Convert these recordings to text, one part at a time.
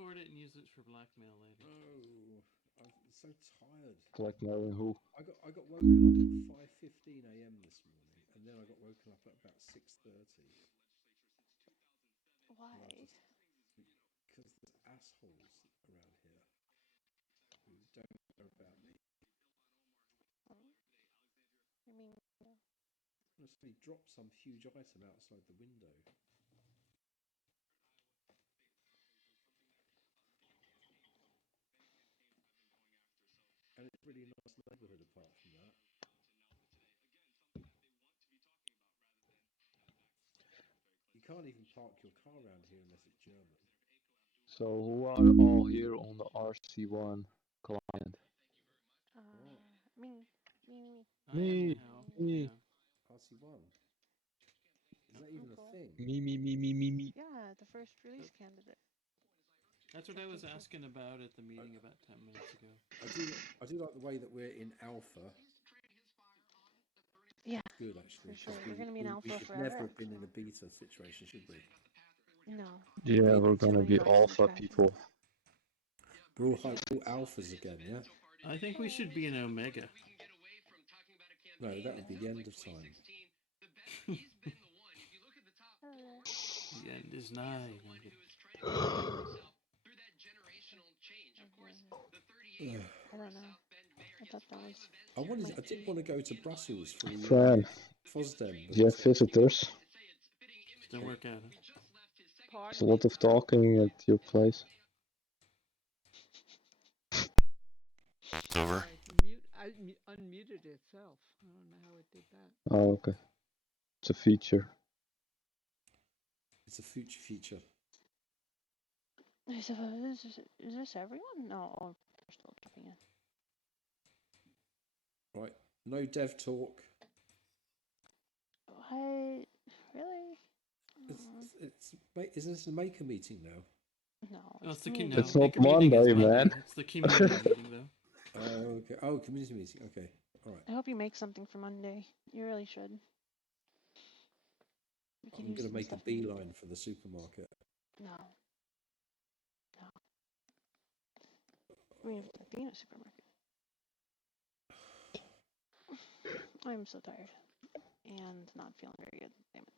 record it and use it for blackmail later. Oh, I'm so tired. Blackmailing who? I got woken up at 5:15 a.m. this morning, and then I got woken up at about 6:30. Why? Because there's assholes around here who don't care about me. I mean, Honestly, dropped some huge item outside the window. And it's a really nice neighbourhood apart from that. You can't even park your car around here unless it's German. So who are all here on the RC1 client? What? me, me. I am Me, now. me, Yeah. RC1? Is Yep. that even a Cool. thing? me. Yeah, the first release candidate. That's what I was asking about at the meeting about 10 minutes ago. I do like the way that we're in alpha. Yeah, Good, actually. for sure. 'Cause We're gonna be in we alpha should never forever. have been in a beta situation, should we? No. Yeah, we're Too gonna many be bugs and alpha crashing. people. We're all alphas again, yeah? I think we should be an omega. No, that would be the end of time. The end is nigh. No, I'm kidding. I don't know. I thought that was. I did want to go to Brussels for the Fran, FOSDEM, do you have but visitors? Didn't work out. Huh? There's a lot of talking at your place. It's over. Unmuted itself. I don't know how it did that. Oh, okay. It's a feature. it's a future feature. Is this everyone? No, we're still jumping in. Right, no dev talk. What? Really? Is this a maker meeting now? No. Oh, it's the community. no, It's not maker meeting is Monday, man. It's the community meeting, though. Oh, okay. Oh, community meeting. Okay, all right. I hope you make something for Monday. You really should. We could I'm use going to some make a stuff in- beeline for the supermarket. No. I mean, if it's Athena supermarket. I'm so tired. And not feeling very good. Damn it.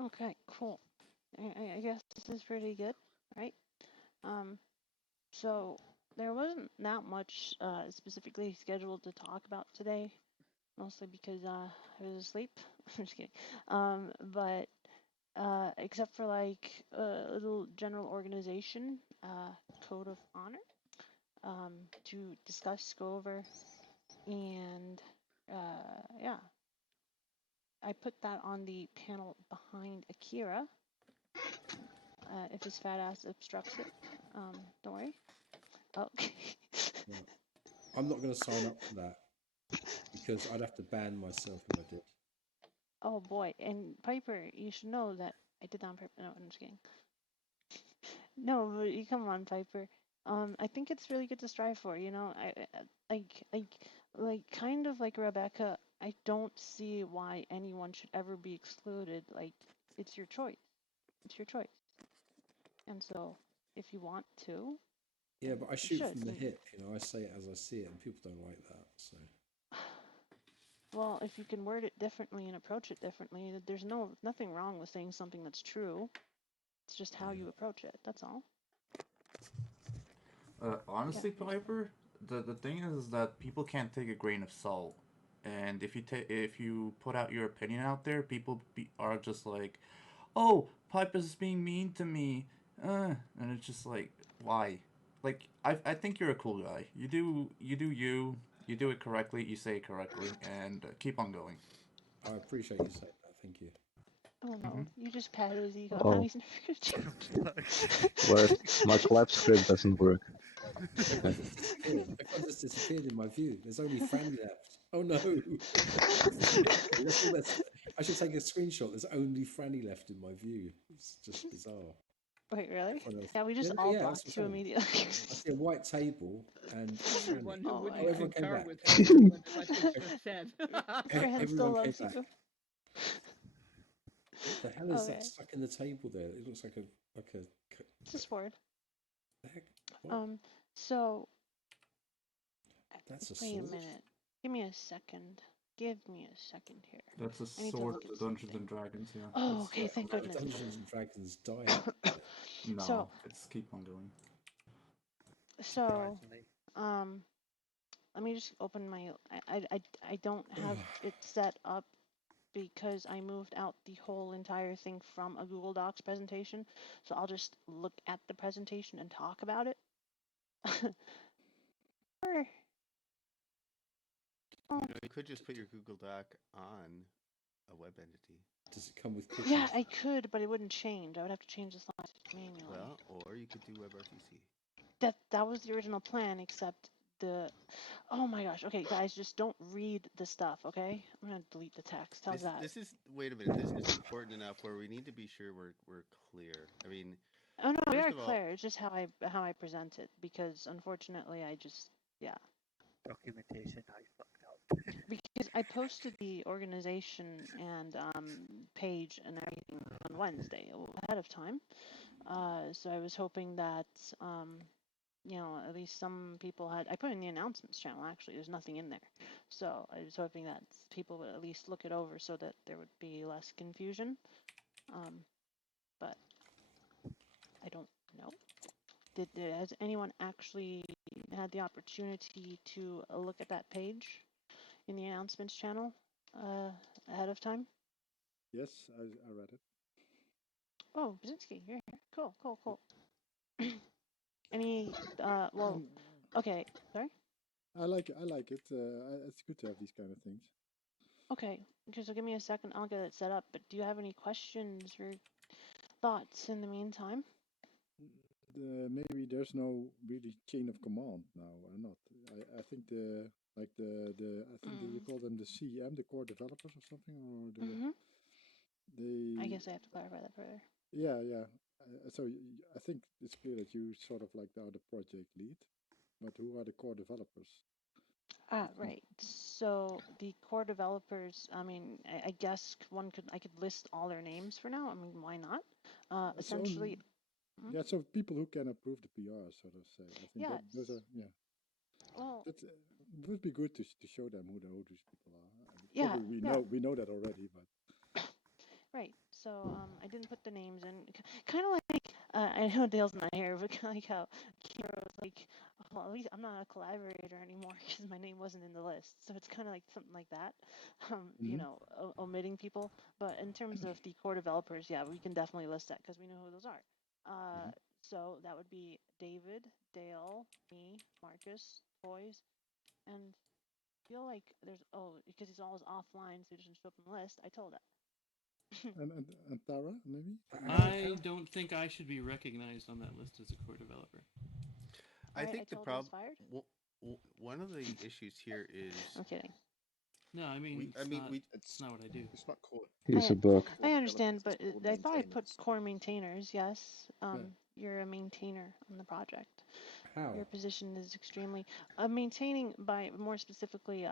Okay, cool. I guess this is pretty good, right? So there wasn't that much specifically scheduled to talk about today, mostly because I was asleep. I'm just kidding. But except for like a little general organization code of honor to discuss, go over, and yeah. I put that on the panel behind Akira. If his fat ass obstructs it, don't worry. Okay. Yeah. I'm not going to sign up for that because I'd have to ban myself if I did. Oh boy, and Piper, you should know that I did that on purpose. No, I'm just kidding. No, but you come on, Piper. I think it's really good to strive for. You know, like kind of like Rebecca. I don't see why anyone should ever be excluded. Like, it's your choice. It's your choice. And so, if you want to, Yeah, but I you shoot should. from the hip. You know, I say it as I see it, and people don't like that. So. Well, if you can word it differently and approach it differently, there's nothing wrong with saying something that's true. It's just how you approach it. That's all. Honestly, Yeah, Piper, the thing is that people can't take a grain of salt, and if you put out your opinion out there, are just like, "Oh, Piper's being mean to me," and it's just like, why? Like, I think you're a cool guy. You do it correctly, you say it correctly, and keep on going. I appreciate you saying that. Thank you. Oh no, you just patted his ego. Oh. Now he's never gonna change. Where my collab script doesn't work. Everyone just disappeared in my view. There's only Franny left. Oh no! I should take a screenshot. There's only Franny left in my view. It's just bizarre. Wait, really? Else... Yeah, we just all blocked you immediately. I see a white table and Everyone who wouldn't everyone came concur back. with what you just said. Fran still loves you. The hell is that Okay. stuck in the table there? It looks like a It's a sword. the heck? What? So That's a wait a sword. minute. Give me a second. Give me a second here. That's a I need to sword look of at the Dungeons something. and Dragons, yeah. Oh, That's okay. Thank the goodness. Dungeons and Dragons die. No, So- it's keep on going. So, Surprisingly. let me just open my. I don't have it set up because I moved out the whole entire thing from a Google Docs presentation. So I'll just look at the presentation and talk about it. Sure. You know, you could just put your Google Doc on a web entity. Does it come with cookies? Yeah, I could, but it wouldn't change. I would have to change the slides manually. Well, or you could do WebRTC. That was the original plan, except the. Oh my gosh. Okay, guys, just don't read the stuff. Okay, I'm gonna delete the text. How's that? This is wait a minute. This is important enough where we need to be sure we're clear. I mean, Oh no, we first are of all- clear. It's just how I present it because unfortunately I just Documentation, I fucked up. because I posted the organization and page and everything on Wednesday ahead of time. So I was hoping that at least some people had. I put it in the announcements channel. Actually, there's nothing in there. So I was hoping that people would at least look it over so that there would be less confusion. But I don't know. Has anyone actually had the opportunity to look at that page in the announcements channel ahead of time? Yes, I read it. Oh, Brzezinski, you're here. Cool. Any, well, okay, sorry? I like it. It's good to have these kind of things. Okay, so give me a second, I'll get it set up, but do you have any questions or thoughts in the meantime? Maybe there's no really chain of command now, or not. I think I think you call them the CM, the core developers or something, or I guess I have to clarify that further. Yeah. So I think it's clear that you sort of like are the project lead, but who are the core developers? Right. So the core developers, I mean, I guess I could list all their names for now. I mean, why not? Essentially. Yeah, so people who can approve the PR, so to say. I think those are, yeah. Well, it would be good to show them who these people are. Yeah, Probably yeah. we know that already, but Right. So I didn't put the names in. Kind of like I know Dale's not here, but kind of like how Kira was like, well, at least I'm not a collaborator anymore because my name wasn't in the list. So it's kind of like something like that, omitting people. But in terms of the core developers, yeah, we can definitely list that because we know who those are. So that would be David, Dale, me, Marcus, Toys, and I feel like there's because he's always offline, so he doesn't show up on the list. I told that. and Tara maybe. I don't think I should be recognized on that list as a core developer. I Alright, think the told you I was problem. fired? One of the issues here is I'm kidding. No, I mean, it's not what I do. It's not core. Here's a book. I understand, but It's called I thought I put maintenance. core maintainers. Yes, you're a maintainer on the project. How? Your position is extremely maintaining. By more specifically,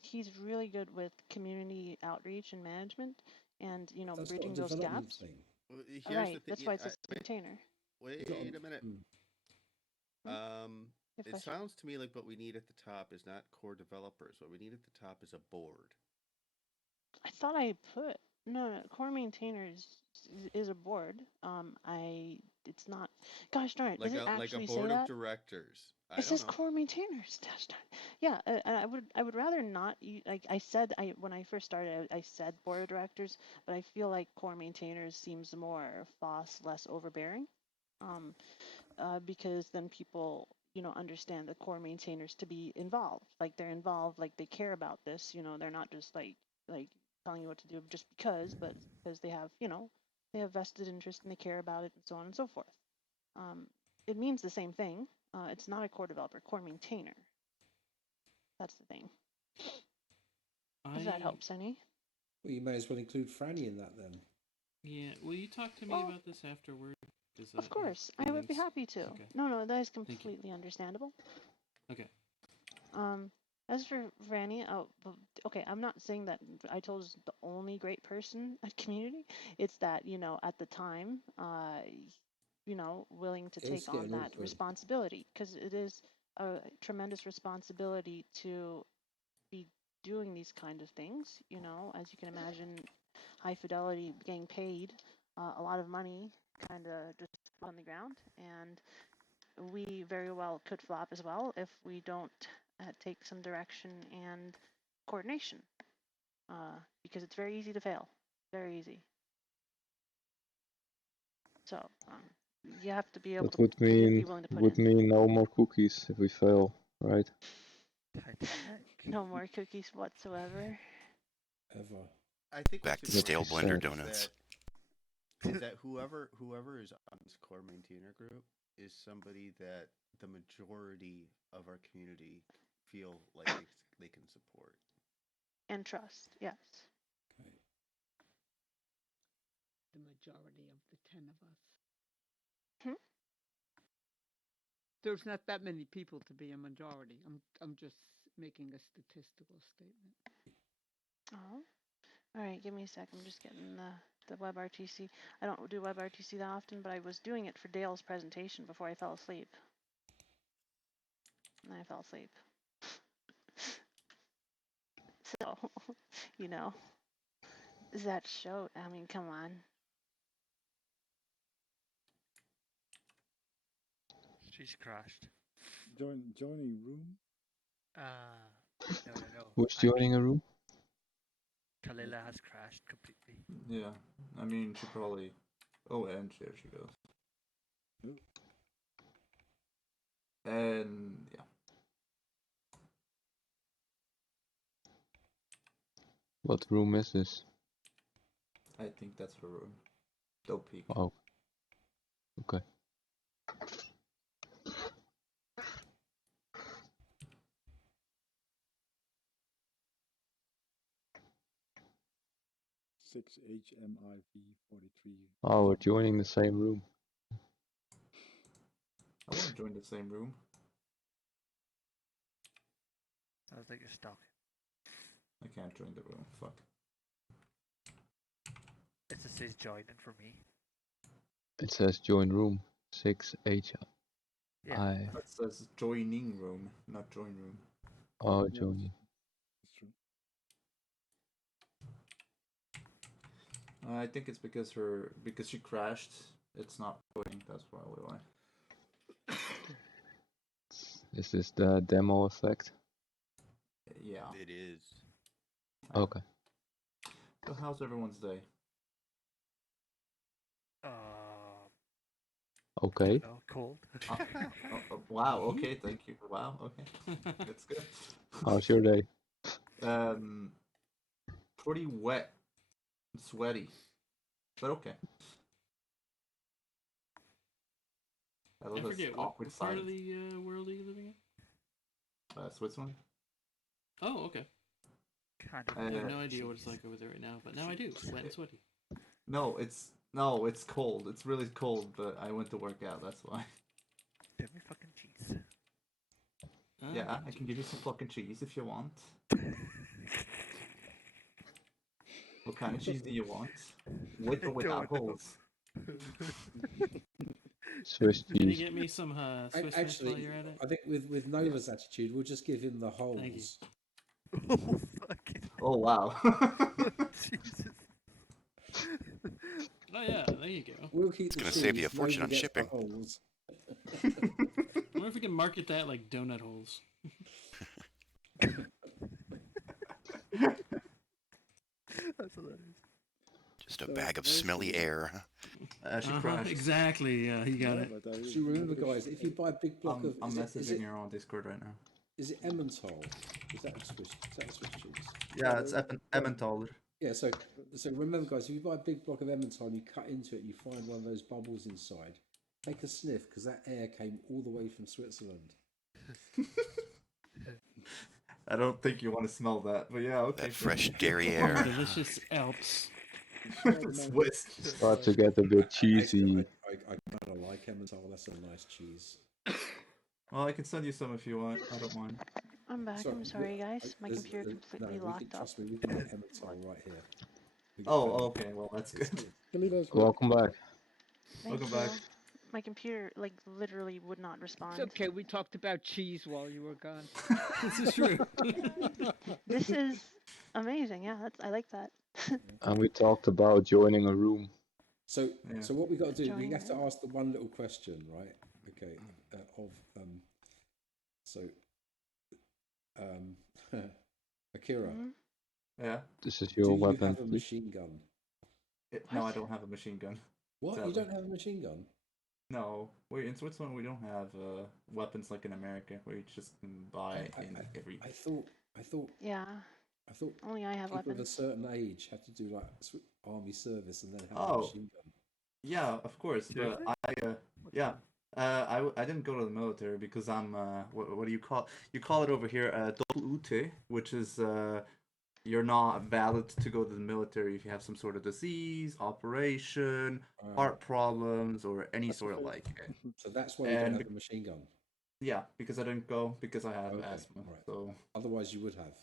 he's really good with community outreach and management, and That's bridging not a those development gaps. thing. here's Right. the thing. That's why it says maintainer. Wait a minute. It sounds to me like what we need at the top is not core developers. What we need at the top is a board. I thought I put no core maintainers is a board. It's not. Gosh darn it! Like Does it a actually board say of that? directors. It says core maintainers. Gosh darn. Yeah, and I would rather not. Like I said, when I first started, I said board of directors, but I feel like core maintainers seems more less overbearing. Because then people understand the core maintainers to be involved, like they're involved, like they care about this. They're not just like telling you what to do just because, but because they have they have vested interest and they care about it and so on and so forth. It means the same thing. It's not a core developer, core maintainer. That's the thing. If that helps any. Well, you may as well include Franny in that then. Yeah, will you talk to me about this afterward? Of course, I would be happy to. Okay. No, that is completely understandable. Okay. As for Franny, okay, I'm not saying that I was the only great person at community. It's that, at the time, willing to It's take on getting that awkward. responsibility, because it is a tremendous responsibility to be doing these kind of things, as you can imagine, high fidelity getting paid a lot of money kind of just on the ground, and we very well could flop as well if we don't take some direction and coordination, because it's very easy to fail, very easy. So you have to be able That to, would you have to be mean willing to put in. no more cookies if we fail, right? Titanic. No more cookies whatsoever. Ever. I think Back what's to stale important blender sad. donuts. is that whoever is on this core maintainer group is somebody that the majority of our community feel like they can support. And trust, yes. Okay. The majority of the 10 of us. Hmm? There's not that many people to be a majority. I'm just making a statistical statement. Oh. All right, give me a sec. I'm just getting the WebRTC. I don't do WebRTC that often, but I was doing it for Dale's presentation before I fell asleep. And I fell asleep. So, that show, I mean, come on. She's crashed. Joining room? No. Who's joining a room? Kalila has crashed completely. Yeah, I mean, she probably. Oh, and there she goes. Nope. And yeah. What room is this? I think that's her room. Don't peek. Oh. Okay. Six HMIV 43. Oh, we're joining the same room. I want to join the same room. Sounds like you're stuck. I can't join the room. Fuck. It just says join in for me. It says join room 6H. Yeah. That says joining room, not join room. Oh, Yeah, joining. That's true. I think it's because she crashed. It's not joining. That's probably why. Is this the demo effect? Yeah. It is. Okay. So how's everyone's day? Okay. No, cold. Wow. Okay. Thank you. Wow. Okay. That's good. How's your day? Pretty wet, and sweaty, but okay. I forget what part of the world are you living in? Switzerland. Oh, okay. Kind I of. have no idea what it's like over there right now, but now I do. Wet and sweaty. No, it's cold. It's really cold, but I went to work out. That's why. Give me fucking cheese. Yeah, I can give you some fucking cheese if you want. What kind of cheese do you want? With or without holes? Swiss Can you cheese. get me some Swiss miss Actually, while you're at it? I think with Nova's attitude, we'll just give him the holes. Oh, fucking Oh wow. Jesus. Oh yeah, there you go. We'll keep the gonna cheese. save you a fortune Nova on gets the shipping. holes. I wonder if we can market that like donut holes. That's hilarious. Just a bag of smelly air. She crashed. Exactly. Yeah, you got it. But I So remember, guys, if you buy a big block of, I'm is messaging it her on Discord right now. Emmental? Is that a Swiss cheese? Yeah, it's Emmentaler. Yeah. So remember, guys, if you buy a big block of Emmental and you cut into it, and you find one of those bubbles inside. Take a sniff, because that air came all the way from Switzerland. I don't think you want to smell that, but yeah, okay. That fresh dairy Oh, air. delicious Alps. Swiss. Start to get a bit cheesy. I kind of like Emmental. That's a nice cheese. Well, I can send you some if you want. I don't mind. I'm back. I'm sorry, guys. My computer completely locked up. Trust me, we can get Emmett right here. Oh, okay. Well, that's good. Welcome back. Thank Welcome you. back. My computer, like, literally would not respond. It's okay. We talked about cheese while you were gone. This is true. This is amazing. Yeah, I like that. And we talked about joining a room. So what we got to do? Joining We have to in. ask the one little question, right? Okay. Akira. Yeah. This is Do your you weapon. have a machine gun? No, I don't have a machine gun. What? Sadly. You don't have a machine gun? No, in Switzerland we don't have weapons like in America, where you just can buy every. I thought. Yeah. I thought only I have people weapons. of a certain age had to do like army service and then have Oh. a machine gun. Yeah, of course, but I didn't go to the military because I'm what do you call it over here doppel-UT, which is you're not valid to go to the military if you have some sort of disease, operation, heart problems, or any sort of like. So that's why you don't have a machine gun. Yeah, because I didn't go because I have asthma. Right. So otherwise you would have.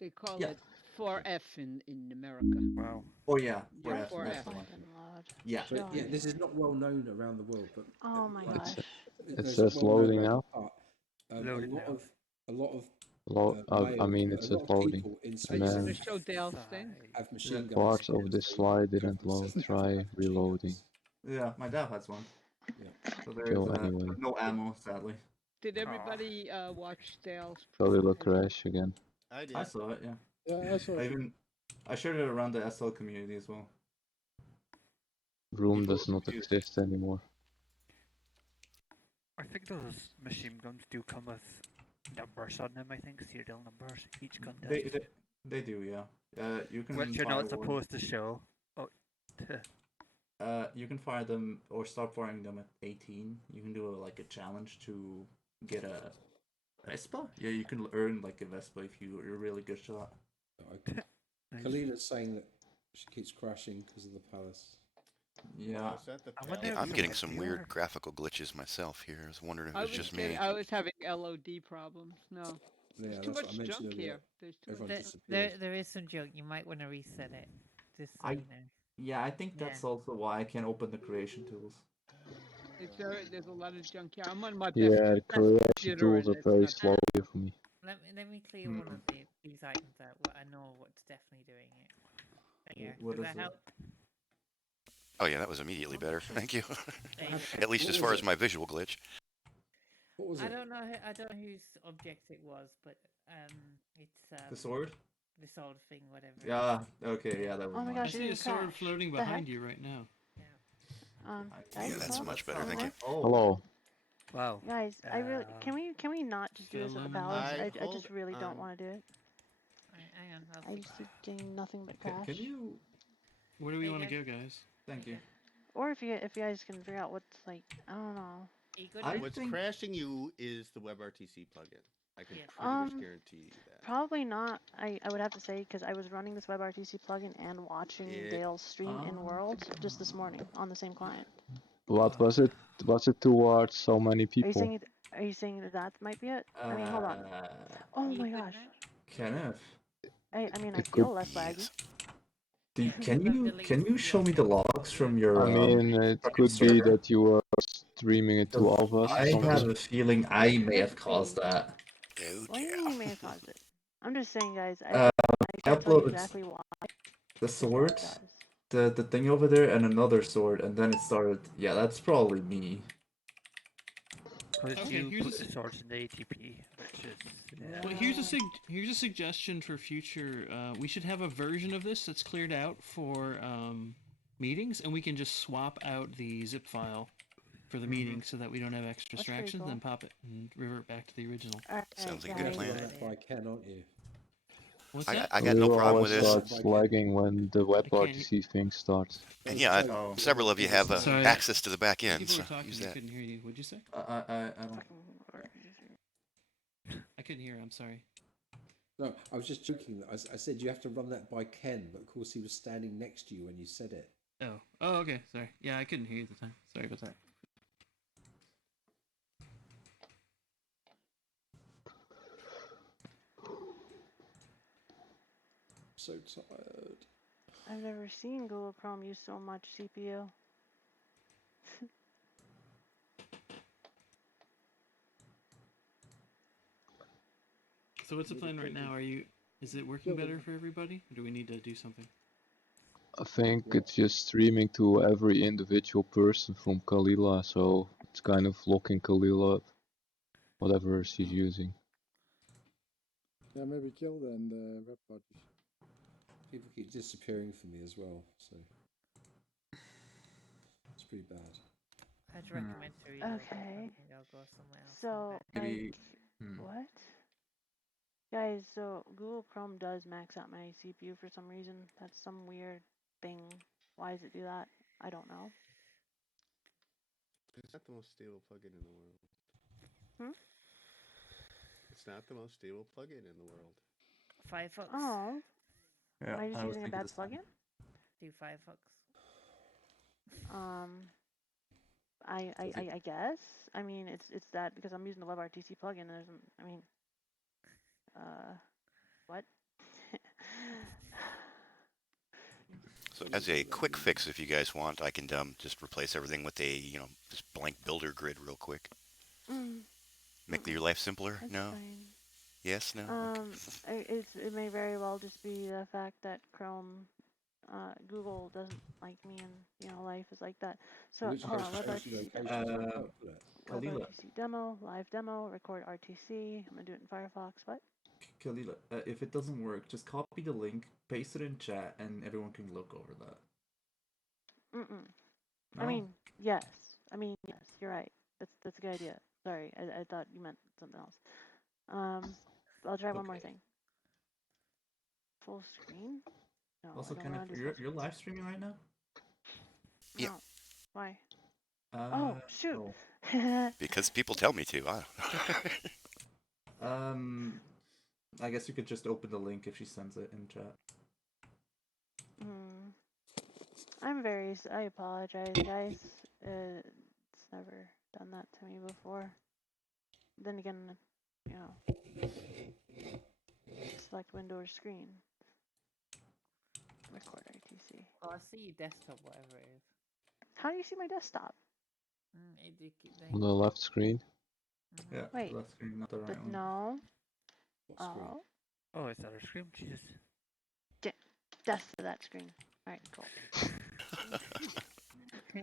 They call it 4F in America. Wow. Oh yeah, 4F. 4F. Yeah. So, yeah, this is not well known around the world, but oh my gosh, it says loading now. A lot of I mean, it says loading. Are you going to show Dale's thing? Have machine guns. Parts of this slide didn't load. Try reloading. Yeah, my dad has one. Yeah. So there Go is anyway. no ammo, sadly. Did everybody watch Dale's? Cellular crash again. I did. I saw it. Yeah. Yeah, I saw it. I shared it around the SL community as well. Room does not exist anymore. I think those machine guns do come with numbers on them. I think serial numbers. Each gun does. They do, yeah. You can. Which you're fire not supposed to show. Oh. You can fire them or start firing them at 18. You can do like a challenge to get a Vespa. Yeah, you can earn like a Vespa if you're a really good shot. Okay. Kalina's saying that she keeps crashing because of the palace. Yeah. I'm getting some weird graphical glitches myself here. I was wondering if it was just me. I was having LOD problems. No. There's too much junk here. There's too much. There is some junk. You might want to reset it. Just so you know. Yeah, I think that's also why I can't open the creation tools. There's a lot of junk here. I'm on my best. Yeah, the creation tools are very slow here for me. Let me clear one of these items out. I know what's definitely doing it. Yeah, what does that help? Oh yeah, that was immediately better. Thank you. At least as far as my visual glitch. What was it? I don't know whose object it was, but it's the sword. The sword thing, whatever. Yeah. Okay. Yeah, that was. Oh my gosh, I see a sword floating behind you right now. Yeah, that's much better. Thank you. Oh. Hello. Wow. Guys, I really can we not just do this with the palace? I just really don't want to do it. Hang on. I just keep getting nothing but crash. Can you? Where do we want to go, guys? Thank you. Or if you guys can figure out what's like, I don't know. What's crashing you is the WebRTC plugin. I can pretty much guarantee you that. Probably not. I would have to say because I was running this WebRTC plugin and watching Dale's stream in Worlds just this morning on the same client. What was it? Was it towards so many people? Are you saying that might be it? I mean, hold on. Oh my gosh. Kenneth. I mean, I feel less laggy. Can you show me the logs from your? I mean, it could be that you were streaming it to all of us. I have a feeling I may have caused that. What do you mean you may have caused it? I'm just saying, guys. I can't tell you exactly why. The sword, the thing over there, and another sword, and then it started. Yeah, that's probably me. Because you put the swords in the ATP, which is... Well, here's a suggestion for future. We should have a version of this that's cleared out for meetings, and we can just swap out the zip file for the meeting so that we don't have extra distractions, and then pop it and revert back to the original. Sounds like a good plan. By Ken, aren't you? What's that? I got no problem with this. Starts lagging when the WebRTC thing starts. And yeah, several of you have access to the back end, People so were talking, use I that. couldn't hear you. What'd you say? I don't. I couldn't hear. I'm sorry. No, I was just joking. I said you have to run that by Ken, but of course he was standing next to you when you said it. Oh, okay. Sorry. Yeah, I couldn't hear you at the time. Sorry about that. so tired. I've never seen Google Chrome use so much CPU. So what's the plan right now? Is it working Yeah, better for everybody? Or do we need to do something? I think it's just streaming to every individual person from Kalila, so it's kind of locking Kalila up, whatever she's using. Yeah, maybe kill then the web parties. People keep disappearing for me as well, so it's pretty bad. I'd recommend to relocate. I Okay. think I'll go somewhere else. So, Maybe. like, what? Guys, so Google Chrome does max out my CPU for some reason. That's some weird thing. Why does it do that? I don't know. It's not the most stable plugin in the world. Hmm? It's not the most stable plugin in the world. Firefox. Oh. Yeah, Am I just I was using a thinking bad the same. plugin? Do Firefox. I guess. I mean, it's that because I'm using the WebRTC plugin. And there's, I mean, what? So as a quick fix, if you guys want, I can just replace everything with a just blank builder grid real quick. Make your life simpler. That's No. fine. Yes. No. It may very well just be the fact that Chrome, Google doesn't like me, and life is like that. So Which hold on, location WebRTC WebRTC demo, live demo, record RTC. I'm gonna do it in Firefox. What? Kalila, if it doesn't work, just copy the link, paste it in chat, and everyone can look over that. No? No? I mean, yes. You're right. That's a good idea. Sorry, I thought you meant something else. I'll try one more thing. Full screen? No, Also, I don't kind want to of, do full you're live streaming right now? Yeah. No. Why? Oh, shoot. Because people tell me to. I I guess you could just open the link if she sends it in chat. I apologize, guys. It's never done that to me before. Then again, select window or screen. Record RTC. Oh, I see your desktop, whatever it is. How do you see my desktop? On the left screen. Yeah, Wait, left screen, not the right one. No. Oh, is that a screen? Jesus. Death to that screen. Alright, cool.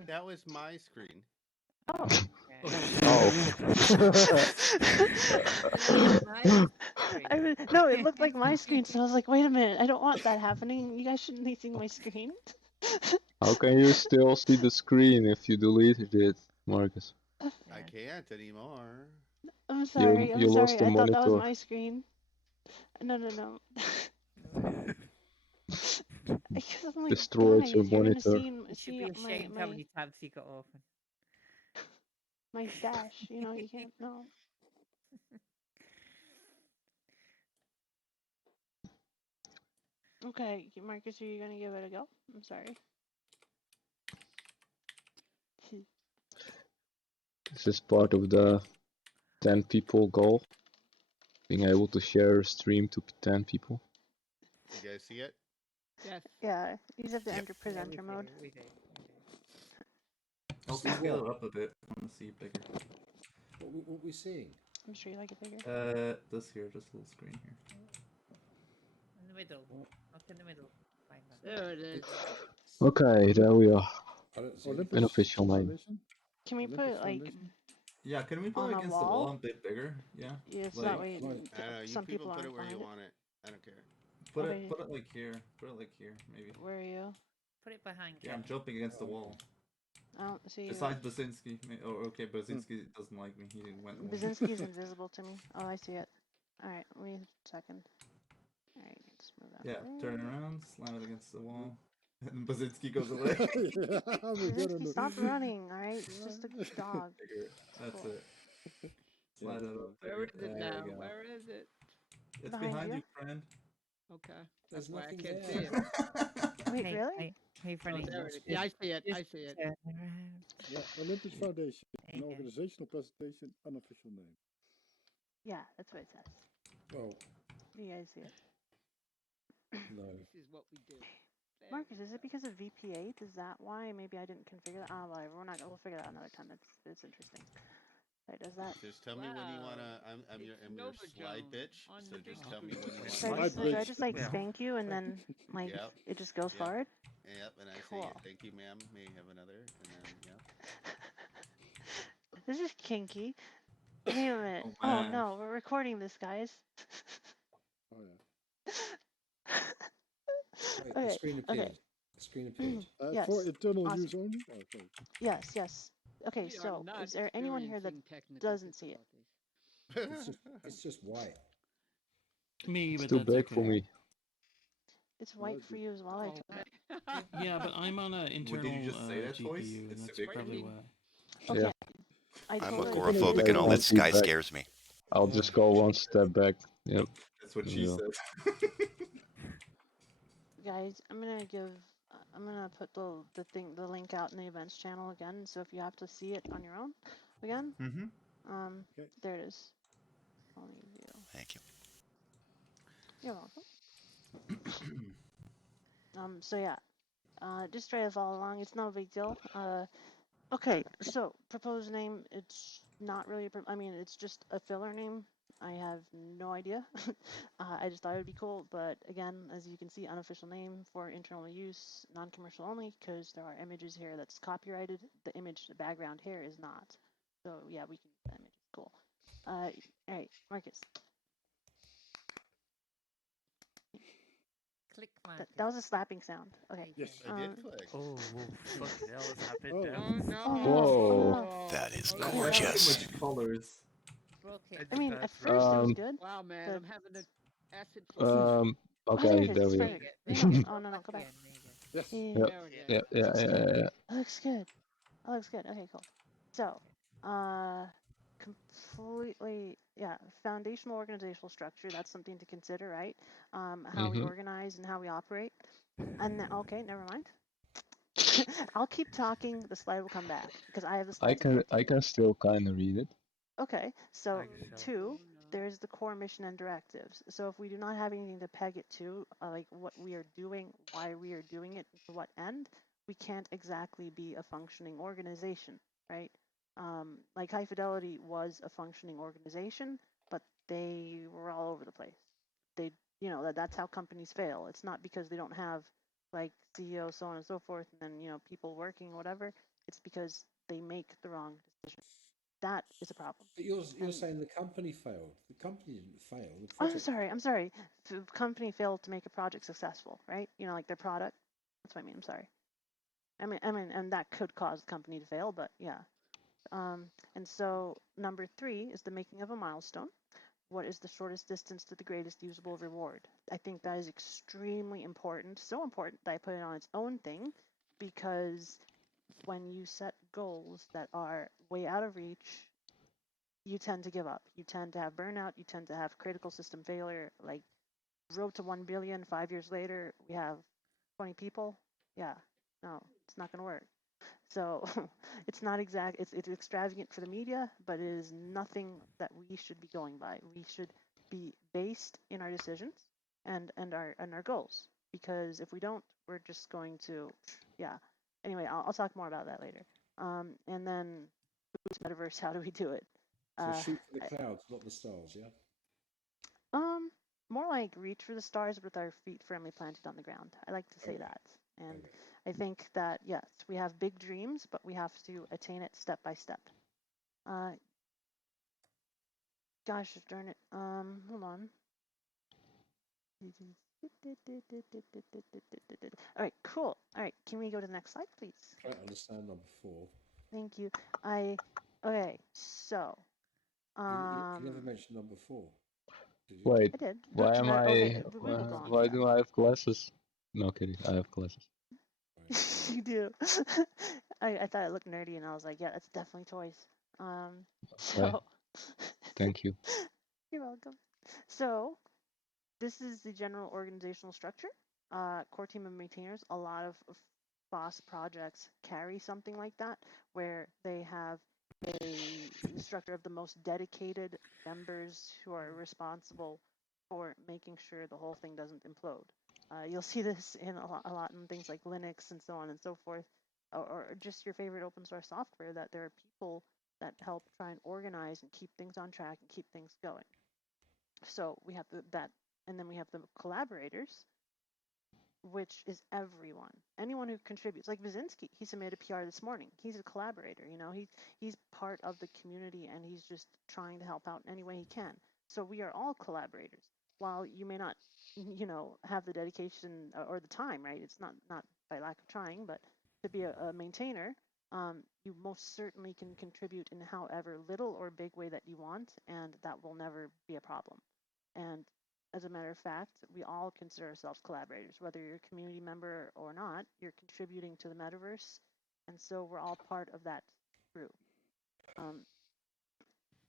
That was my screen. Oh. No, it looked like my screen, so I was like, wait a minute, I don't want that happening. You guys shouldn't be seeing my screen. How can you still see the screen if you deleted it, Marcus? I can't anymore. I'm sorry, You lost the I thought that was monitor. my screen. No. Because I'm like, Destroyed guys, your you're gonna monitor. You should be ashamed how many tabs you got open. my stash, you can't know. Okay, Marcus, are you gonna give it a go? I'm sorry. This is part of the 10 people goal. Being able to share a stream to 10 people. You guys see it? Yes. Yeah, you just have to enter presenter mode. I'll scale it up a bit. I want to see it bigger. What we seeing? I'm sure you like it bigger. This here, just a little screen here. In the middle. Up in the middle. Find that. There it is. Okay, there we are. Olympus Unofficial name. Foundation? Can we put it like Yeah, can we put on it a against the wall? wall a bit bigger? Yeah. Yeah, so like, that way I don't know. some You people put it aren't where you behind it. want it. I don't care. Put Okay. it like here. Put it like here, maybe. Where are you? Put it behind. Yeah, I'm jumping against the wall. I don't see you. Besides Basinski. Oh, okay, Basinski doesn't like me. He didn't went. Basinski's invisible to me. Oh, I see it. Alright, wait a second. Alright, let's move that. Yeah, turn it around, slam it against the wall. And Basinski goes away. Basinski, stop running, alright? It's just a dog. That's cool. it. Slide it up there. Where is it now? There we go. Where is it? It's Behind behind you. you, friend. Okay. There's That's why I nothing can't there. see it. Wait, Hey, really? Hey, Oh, Franny. there it is. Yeah, I see it. I see it. Turn around. Yeah, Olympus Foundation. There An you go. organizational presentation, unofficial name. Yeah, that's what it says. Well, You guys see it? No. This is what we do. There Marcus, we is it go. because of VP8? Is that why? Maybe I didn't configure that. Ah, whatever. We'll figure that out another time. It's interesting. Right, does that? Just tell me when you wanna. Wow. I'm your It's Nova slide Jones bitch. on So the big just tell me screen. when you Wait, want. So I Slide just, do I bitch. just like Yeah. spank you and then like Yep. it just goes Yep. forward? Yep. And I say Cool. thank you, ma'am. May I have another? And then yep. This is kinky. Wait a minute. Oh Oh man. no, we're recording this, guys. Oh yeah. Wait, the Okay. screen Okay. appeared. The screen appeared. For Yes. internal Awesome. use only. Oh, sorry. Yes. Yes. Okay. We are So, not is there anyone here that experiencing technical doesn't see it? difficulties. It's just white. Me, It's but too that's big okay. for me. It's white for you as well. I Oh, told it. man. Yeah, but I'm on an internal Did you just say that, Choice? GPU, and It's that's too big for probably me? why. Okay. Yeah. I I'm told it. It's gonna be It agoraphobic big and is. all One that sky feedback. scares me. I'll just go one step back. Yep. That's what there she you go. said. Guys, I'm gonna put the link out in the events channel again. So if you have to see it on your own, again, Mm-hmm. Okay. there it is. Only view. Thank you. You're welcome. So yeah, just try to follow along. It's no big deal. Okay, so proposed name. It's not really I mean, it's just a filler name. I have no idea. I just thought it would be cool, but again, as you can see, unofficial name for internal use, non-commercial only, because there are images here that's copyrighted. The image, the background here is not. So yeah, we can use that image. Cool. All right, Marcus. Click That was a slapping sound. Okay. Thank Yes. you. I did click. Oh, whoa, fucking hell, what's happened Oh. now? Oh no! Oh no! Whoa. Oh no! That is Oh, That's no. too gorgeous. much colors. Broke it. I mean, at That's first it was Um. good. Wow, man, The I'm having an acid flux. Um. Oh, there Okay. it is. There It's we There go. you perfect. go. No, There you no. go. Oh no, no, Back go back. again. There you go. Yes. Yep. There we go. Yeah. It Yeah. looks Yeah. good. Yeah. It looks good. It looks good. Okay, cool. So, completely, yeah, foundational organizational structure. That's something to consider, right? How we Mhm. organize and how we operate. And then, okay, never mind. I'll keep talking. The slide will come back because I have the slides up here too. I can still kind of read it. Okay, so Like so. 2, there's the core mission and directives. So if we do not have anything to peg it to, like what we are doing, why we are doing it, to what end, we can't exactly be a functioning organization, right? Like High Fidelity was a functioning organization, but they were all over the place. They, that's how companies fail. It's not because they don't have like CEO, so on and so forth, and then, people working, whatever. It's because they make the wrong decisions. That is a problem. But you're And saying the company failed. The company didn't fail. The I'm project. sorry. I'm sorry. The company failed to make a project successful, right? Like their product. That's what I mean. I'm sorry. And that could cause the company to fail, but yeah. And so number 3 is the making of a milestone. What is the shortest distance to the greatest usable reward? I think that is extremely important. So important that I put it on its own thing, because when you set goals that are way out of reach, you tend to give up. You tend to have burnout. You tend to have critical system failure. Like road to 1 billion, 5 years later, we have 20 people. Yeah, no, it's not going to work. So it's not exact. It's extravagant for the media, but it is nothing that we should be going by. We should be based in our decisions and our goals, because if we don't, we're just going to, yeah. Anyway, I'll talk more about that later. And then metaverse, how do we do it? So shoot for the clouds, not the stars. Yeah. More like reach for the stars with our feet firmly planted on the ground. I like to say that. And I think that, yes, we have big dreams, but we have to attain it step by step. Gosh darn it. Hold on. All right, cool. All right, can we go to the next slide, please? Try to understand number 4. Thank you. Okay, so. You never mentioned number 4. Did you? Wait. I did. Why am Okay, I? we will go on to Why that. do I have glasses? No kidding. I have glasses. You do. I thought it looked nerdy, and I was like, yeah, that's definitely toys. Okay. So Thank you. you're welcome. So this is the general organizational structure. Core team of maintainers. A lot of FOSS projects carry something like that, where they have a structure of the most dedicated members who are responsible for making sure the whole thing doesn't implode. You'll see this in a lot in things like Linux and so on and so forth, or just your favorite open source software, that there are people that help try and organize and keep things on track and keep things going. So we have that, and then we have the collaborators, which is anyone who contributes. Like Wyszynski, he submitted a PR this morning. He's a collaborator, he's part of the community, and he's just trying to help out in any way he can. So we are all collaborators. While you may not, have the dedication or the time, right? It's not by lack of trying, but to be a maintainer, you most certainly can contribute in however little or big way that you want, and that will never be a problem. And as a matter of fact, we all consider ourselves collaborators, whether you're a community member or not. You're contributing to the metaverse, and so we're all part of that group.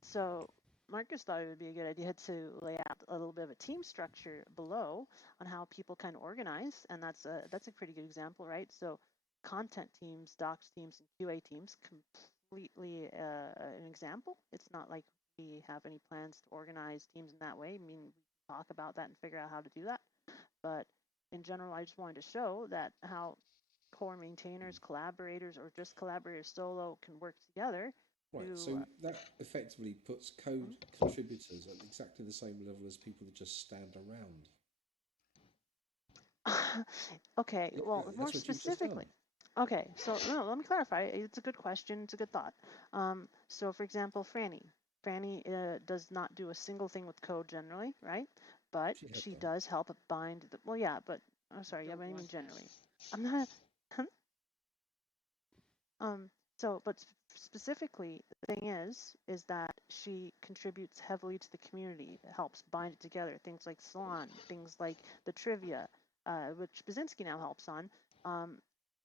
So Marcus thought it would be a good idea to lay out a little bit of a team structure below on how people kind of organize, and that's a pretty good example, right? So content teams, docs teams, and QA teams, completely an example. It's not like we have any plans to organize teams in that way. I mean, we talk about that and figure out how to do that. But in general, I just wanted to show that how core maintainers, collaborators, or just collaborators solo can work together. Right, to, so that effectively puts code contributors at exactly the same level as people that just stand around. Okay, Yeah, well, that's more what you've just done. specifically. Okay, so no, let me clarify. It's a good question. It's a good thought. So for example, Franny. Franny does not do a single thing with code generally, right? But she does help bind the, well, yeah, but I'm sorry, yeah, but I mean generally. I'm not. But specifically, the thing is that she contributes heavily to the community, helps bind it together. Things like Salon, things like the trivia, which Wyszynski now helps on.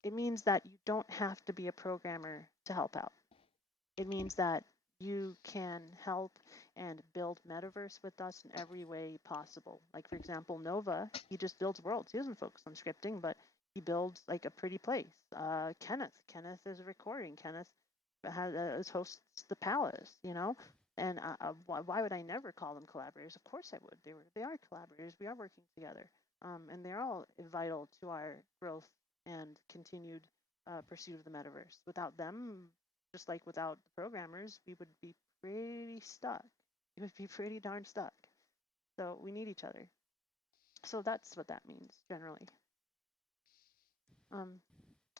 It means that you don't have to be a programmer to help out. It means that you can help and build metaverse with us in every way possible. Like, for example, Nova, he just builds worlds. He doesn't focus on scripting, but he builds like a pretty place. Kenneth is recording. Kenneth hosts the Palace, And why would I never call them collaborators? Of course I would. They are collaborators. We are working together, and they're all vital to our growth and continued pursuit of the metaverse. Without them, just like without the programmers, we would be pretty stuck. We would be pretty darn stuck. So we need each other. So that's what that means generally.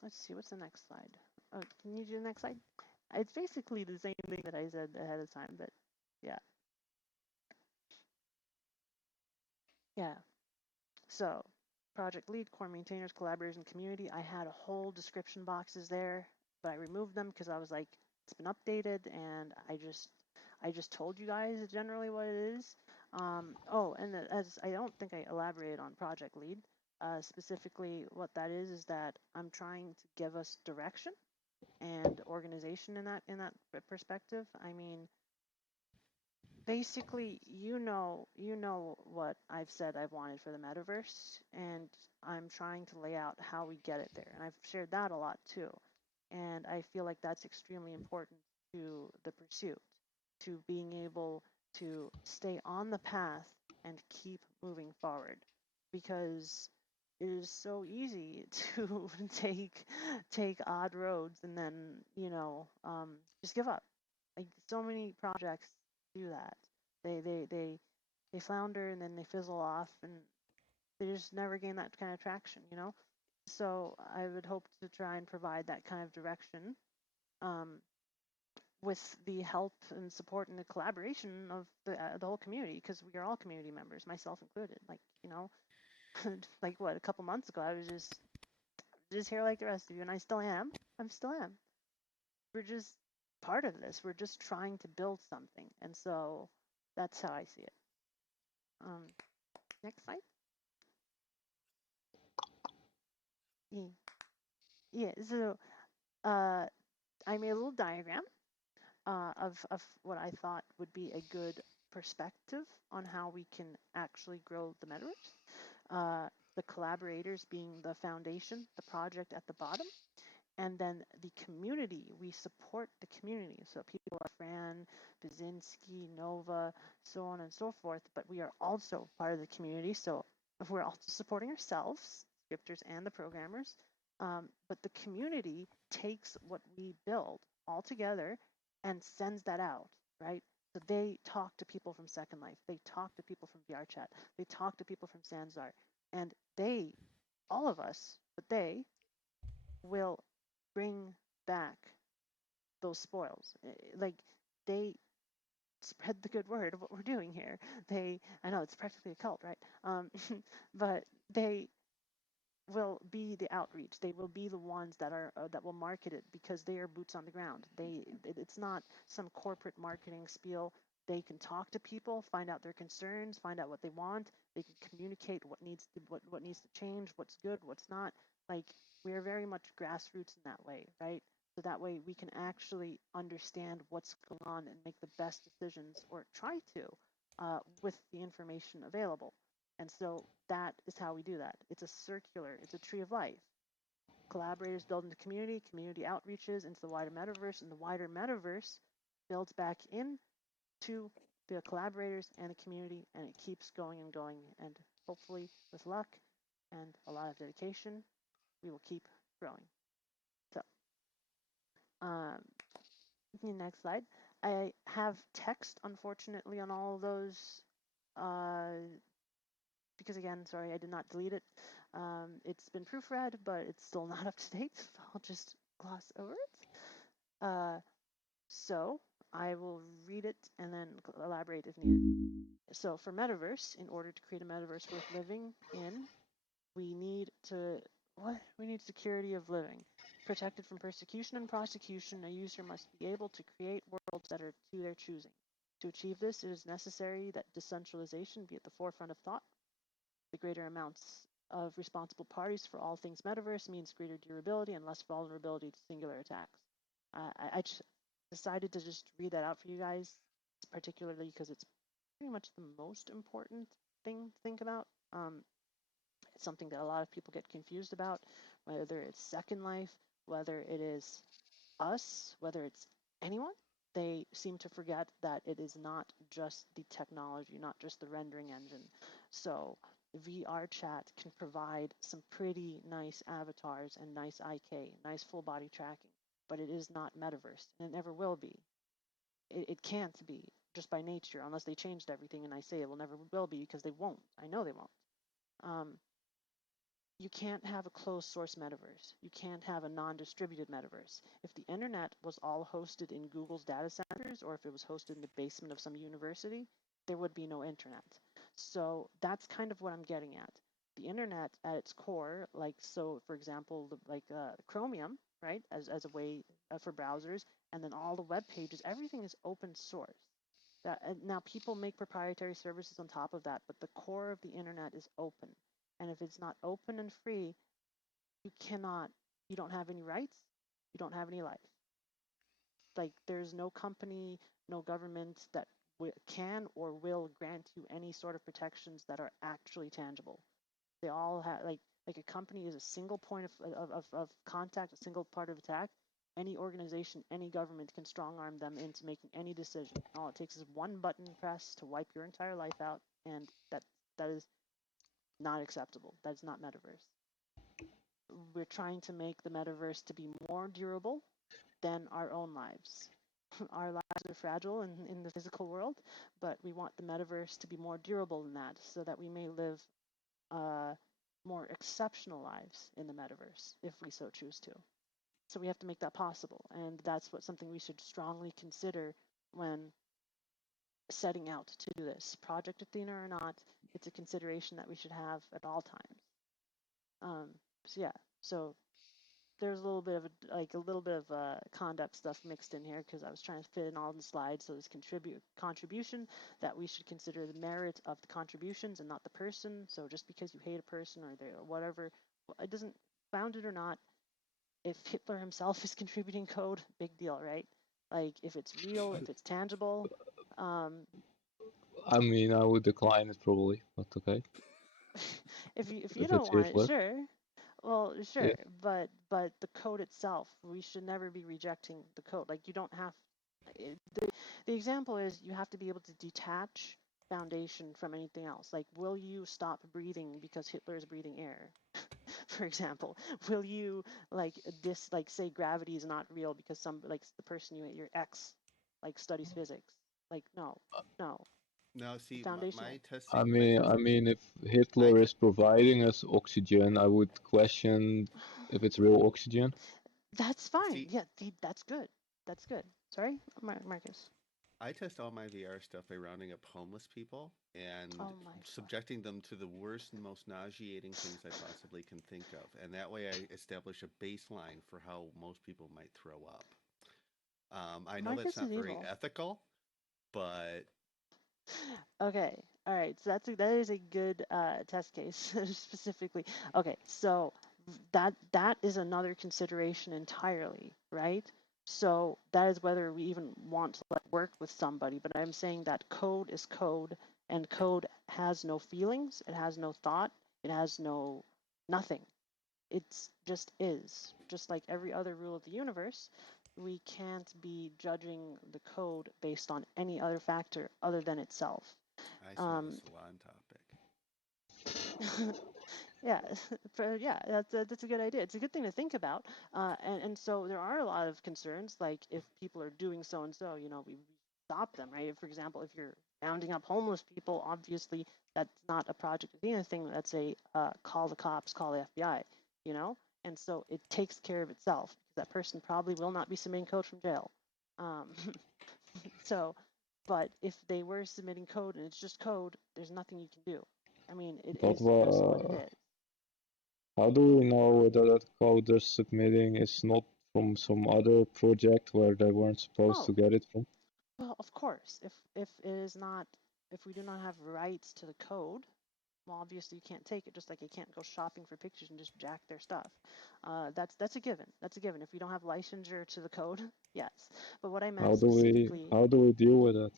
Let's see, what's the next slide? Oh, can you do the next slide? It's basically the same thing that I said ahead of time, but yeah. Yeah. So project lead, core maintainers, collaborators, and community. I had a whole description boxes there, but I removed them because I was like, it's been updated, and I just told you guys generally what it is. And as I don't think I elaborated on project lead. Specifically, what that is that I'm trying to give us direction and organization in that perspective. I mean, basically, you know what I've said I've wanted for the metaverse, and I'm trying to lay out how we get it there. And I've shared that a lot too. And I feel like that's extremely important to the pursuit, to being able to stay on the path and keep moving forward, because it is so easy to take odd roads and then just give up. Like, so many projects do that. They flounder and then they fizzle off, and they just never gain that kind of traction. So I would hope to try and provide that kind of direction, with the help and support and the collaboration of the whole community, because we are all community members, myself included. Like, like what, a couple months ago, I was just here like the rest of you, and I still am. We're just part of this. We're just trying to build something, and so that's how I see it. Next slide. Yeah. So I made a little diagram of what I thought would be a good perspective on how we can actually grow the metaverse. The collaborators being the foundation, the project at the bottom, and then the community. We support the community. So people like Fran, Wyszynski, Nova, so on and so forth, but we are also part of the community. So We're also supporting ourselves, scripters and the programmers. But the community takes what we build all together and sends that out, right? So they talk to people from Second Life, they talk to people from VRChat, they talk to people from Sanzar, and they, all of us, but they will bring back those spoils. Like they spread the good word of what we're doing here. I know it's practically a cult, right? But they will be the outreach. They will be the ones that will market it because they are boots on the ground. It's not some corporate marketing spiel. They can talk to people, find out their concerns, find out what they want. They can communicate what needs to change, what's good, what's not. Like we are very much grassroots in that way, right? So that way we can actually understand what's going on and make the best decisions, or try to, with the information available. And so that is how we do that. It's a circular, it's a tree of life. Collaborators build into community, community outreaches into the wider metaverse, and the wider metaverse builds back into the collaborators and the community, and it keeps going and going. And hopefully, with luck and a lot of dedication, we will keep growing. So, next slide. I have text, unfortunately, on all of those. Because again, sorry, I did not delete it. It's been proofread, but it's still not up to date. So I'll just gloss over it. So I will read it and then elaborate if needed. So for metaverse, in order to create a metaverse worth living in, we need security of living. Protected from persecution and prosecution, a user must be able to create worlds that are to their choosing. To achieve this, it is necessary that decentralization be at the forefront of thought. The greater amounts of responsible parties for all things metaverse means greater durability and less vulnerability to singular attacks. I just decided to just read that out for you guys, particularly because it's pretty much the most important thing to think about. It's something that a lot of people get confused about, whether it's Second Life, whether it is us, whether it's anyone. They seem to forget that it is not just the technology, not just the rendering engine. So VR chat can provide some pretty nice avatars and nice IK, nice full body tracking, but it is not metaverse, and it never will be. It can't be just by nature, unless they changed everything, and I say it will never will be because they won't. I know they won't. You can't have a closed source metaverse. You can't have a non-distributed metaverse. If the internet was all hosted in Google's data centers, or if it was hosted in the basement of some university, there would be no internet. So that's kind of what I'm getting at. The internet at its core, like, so for example, like Chromium, right, as a way for browsers, and then all the web pages, everything is open source. Now people make proprietary services on top of that, but the core of the internet is open. And if it's not open and free, you don't have any rights, you don't have any life. Like there's no company, no government that can or will grant you any sort of protections that are actually tangible. They all have, like a company is a single point of contact, a single part of attack. Any organization, any government can strong arm them into making any decision. All it takes is one button press to wipe your entire life out, and that is not acceptable. That is not metaverse. We're trying to make the metaverse to be more durable than our own lives. Our lives are fragile in the physical world, but we want the metaverse to be more durable than that, so that we may live more exceptional lives in the metaverse if we so choose to. So we have to make that possible, and that's something we should strongly consider when setting out to do this. Project Athena or not, it's a consideration that we should have at all times. So yeah, so there's a little bit of conduct stuff mixed in here because I was trying to fit in all the slides. So there's contribution, that we should consider the merit of the contributions and not the person. So just because you hate a person or whatever, it doesn't, founded or not, if Hitler himself is contributing code, big deal, right? Like if it's real, if it's tangible. I mean, I would decline it probably, but okay. if you If don't it's want it, Hitler. sure. Well, sure, Yeah. but the code itself, we should never be rejecting the code. Like you don't have the example is you have to be able to detach foundation from anything else. Like, will you stop breathing because Hitler is breathing air? For example, will you like say gravity is not real because the person your ex studies physics? Like, no. Now, The see, foundation. my I testing, my mean, first, I mean, if my Hitler te- is providing us oxygen, I would question if it's real oxygen. That's fine. see, Yeah, that's good. That's good. Sorry, Marcus. I test all my VR stuff by rounding up homeless people and Oh my God. subjecting them to the worst and most nauseating things I possibly can think of. And that way I establish a baseline for how most people might throw up. I know that's Marcus not is very evil. ethical, but Okay. All right. So that is a good test case specifically. Okay. So that is another consideration entirely, right? So that is whether we even want to work with somebody. But I'm saying that code is code, and code has no feelings. It has no thought. It has no nothing. It's just is. Just like every other rule of the universe, we can't be judging the code based on any other factor other than itself. I smell a salon topic. Yeah, yeah, that's a good idea. It's a good thing to think about. And so there are a lot of concerns, like if people are doing so and so, we stop them, right? For example, if you're rounding up homeless people, obviously that's not a Project Athena thing. That's a call the cops, call the FBI, you know? And so it takes care of itself because that person probably will not be submitting code from jail. Um, so, but if they were submitting code and it's just code, there's nothing you can do. I mean, it But is just what it is. how do we know that that code they're submitting is not from some other project where they weren't supposed to Oh, get it from? well, of course. If it is not, if we do not have rights to the code, well, obviously you can't take it. Just like you can't go shopping for pictures and just jack their stuff. That's a given. That's a given. If we don't have licensure to the code, yes. But what I meant specifically, How do we deal with that?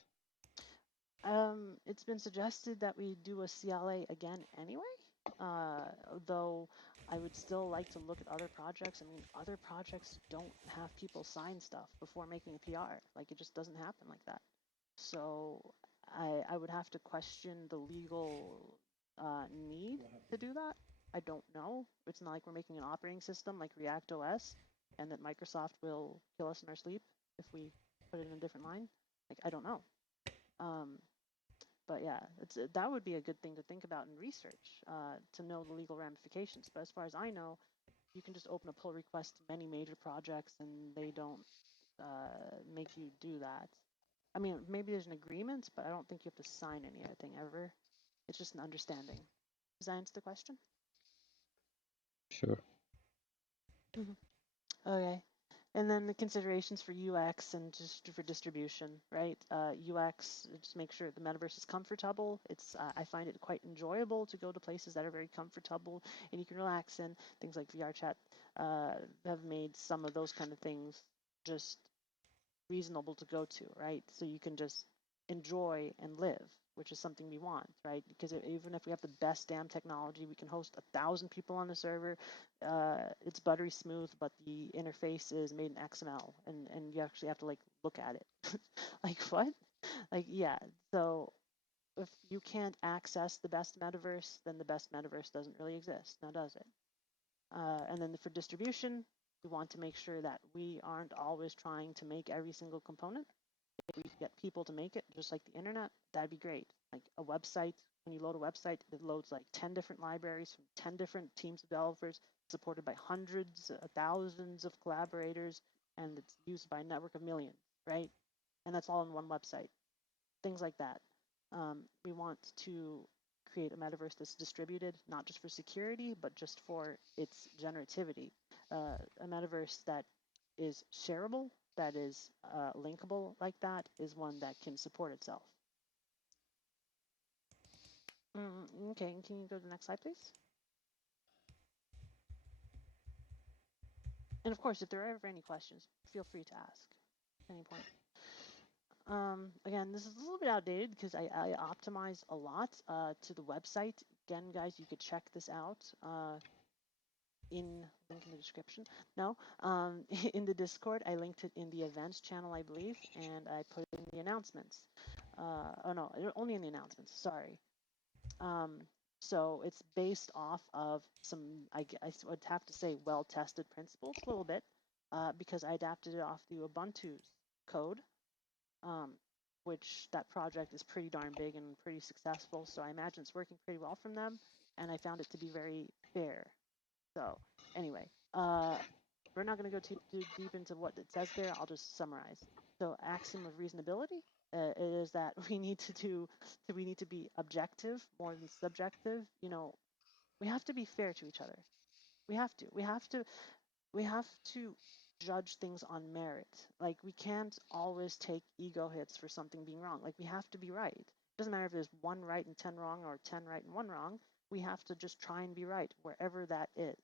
it's been suggested that we do a CLA again anyway. Though I would still like to look at other projects. I mean, other projects don't have people sign stuff before making a PR. Like, it just doesn't happen like that. So I would have to question the legal need to do that. I don't know. It's not like we're making an operating system like React OS and that Microsoft will kill us in our sleep if we put it in a different line. Like, I don't know. Um, but yeah, that would be a good thing to think about in research to know the legal ramifications. But as far as I know, you can just open a pull request to many major projects, and they don't make you do that. I mean, maybe there's an agreement, but I don't think you have to sign anything ever. It's just an understanding. Does that answer the question? Sure. Okay. And then the considerations for UX and just for distribution, right? UX, just make sure the metaverse is comfortable. I find it quite enjoyable to go to places that are very comfortable and you can relax in. Things like VR chat have made some of those kind of things just reasonable to go to, right? So you can just enjoy and live, which is something we want, right? Because even if we have the best damn technology, we can host 1,000 people on the server. It's buttery smooth, but the interface is made in XML, and you actually have to look at it. Like what? Like yeah. So if you can't access the best metaverse, then the best metaverse doesn't really exist, now does it? And then for distribution, we want to make sure that we aren't always trying to make every single component. If we get people to make it, just like the internet, that'd be great. Like a website, when you load a website, it loads like 10 different libraries from 10 different teams of developers, supported by hundreds, thousands of collaborators, and it's used by a network of millions, right? And that's all in one website. Things like that. We want to create a metaverse that's distributed, not just for security, but just for its generativity. A metaverse that is shareable, that is linkable like that, is one that can support itself. Okay, can you go to the next slide, please? And of course, if there are ever any questions, feel free to ask at any point. Again, this is a little bit outdated because I optimize a lot to the website. Again, guys, you could check this out link in the description. No, in the Discord, I linked it in the events channel, I believe, and I put it in the announcements. Oh no, only in the announcements. Sorry. So it's based off of some, I would have to say, well-tested principles a little bit, because I adapted it off the Ubuntu's code, which that project is pretty darn big and pretty successful. So I imagine it's working pretty well from them, and I found it to be very fair. So anyway, we're not going to go too deep into what it says there. I'll just summarize. So axiom of reasonability is that we need to be objective more than subjective. You know, we have to be fair to each other. We have to. We have to judge things on merit. Like, we can't always take ego hits for something being wrong. Like, we have to be right. It doesn't matter if there's 1 right and 10 wrong, or 10 right and 1 wrong. We have to just try and be right wherever that is.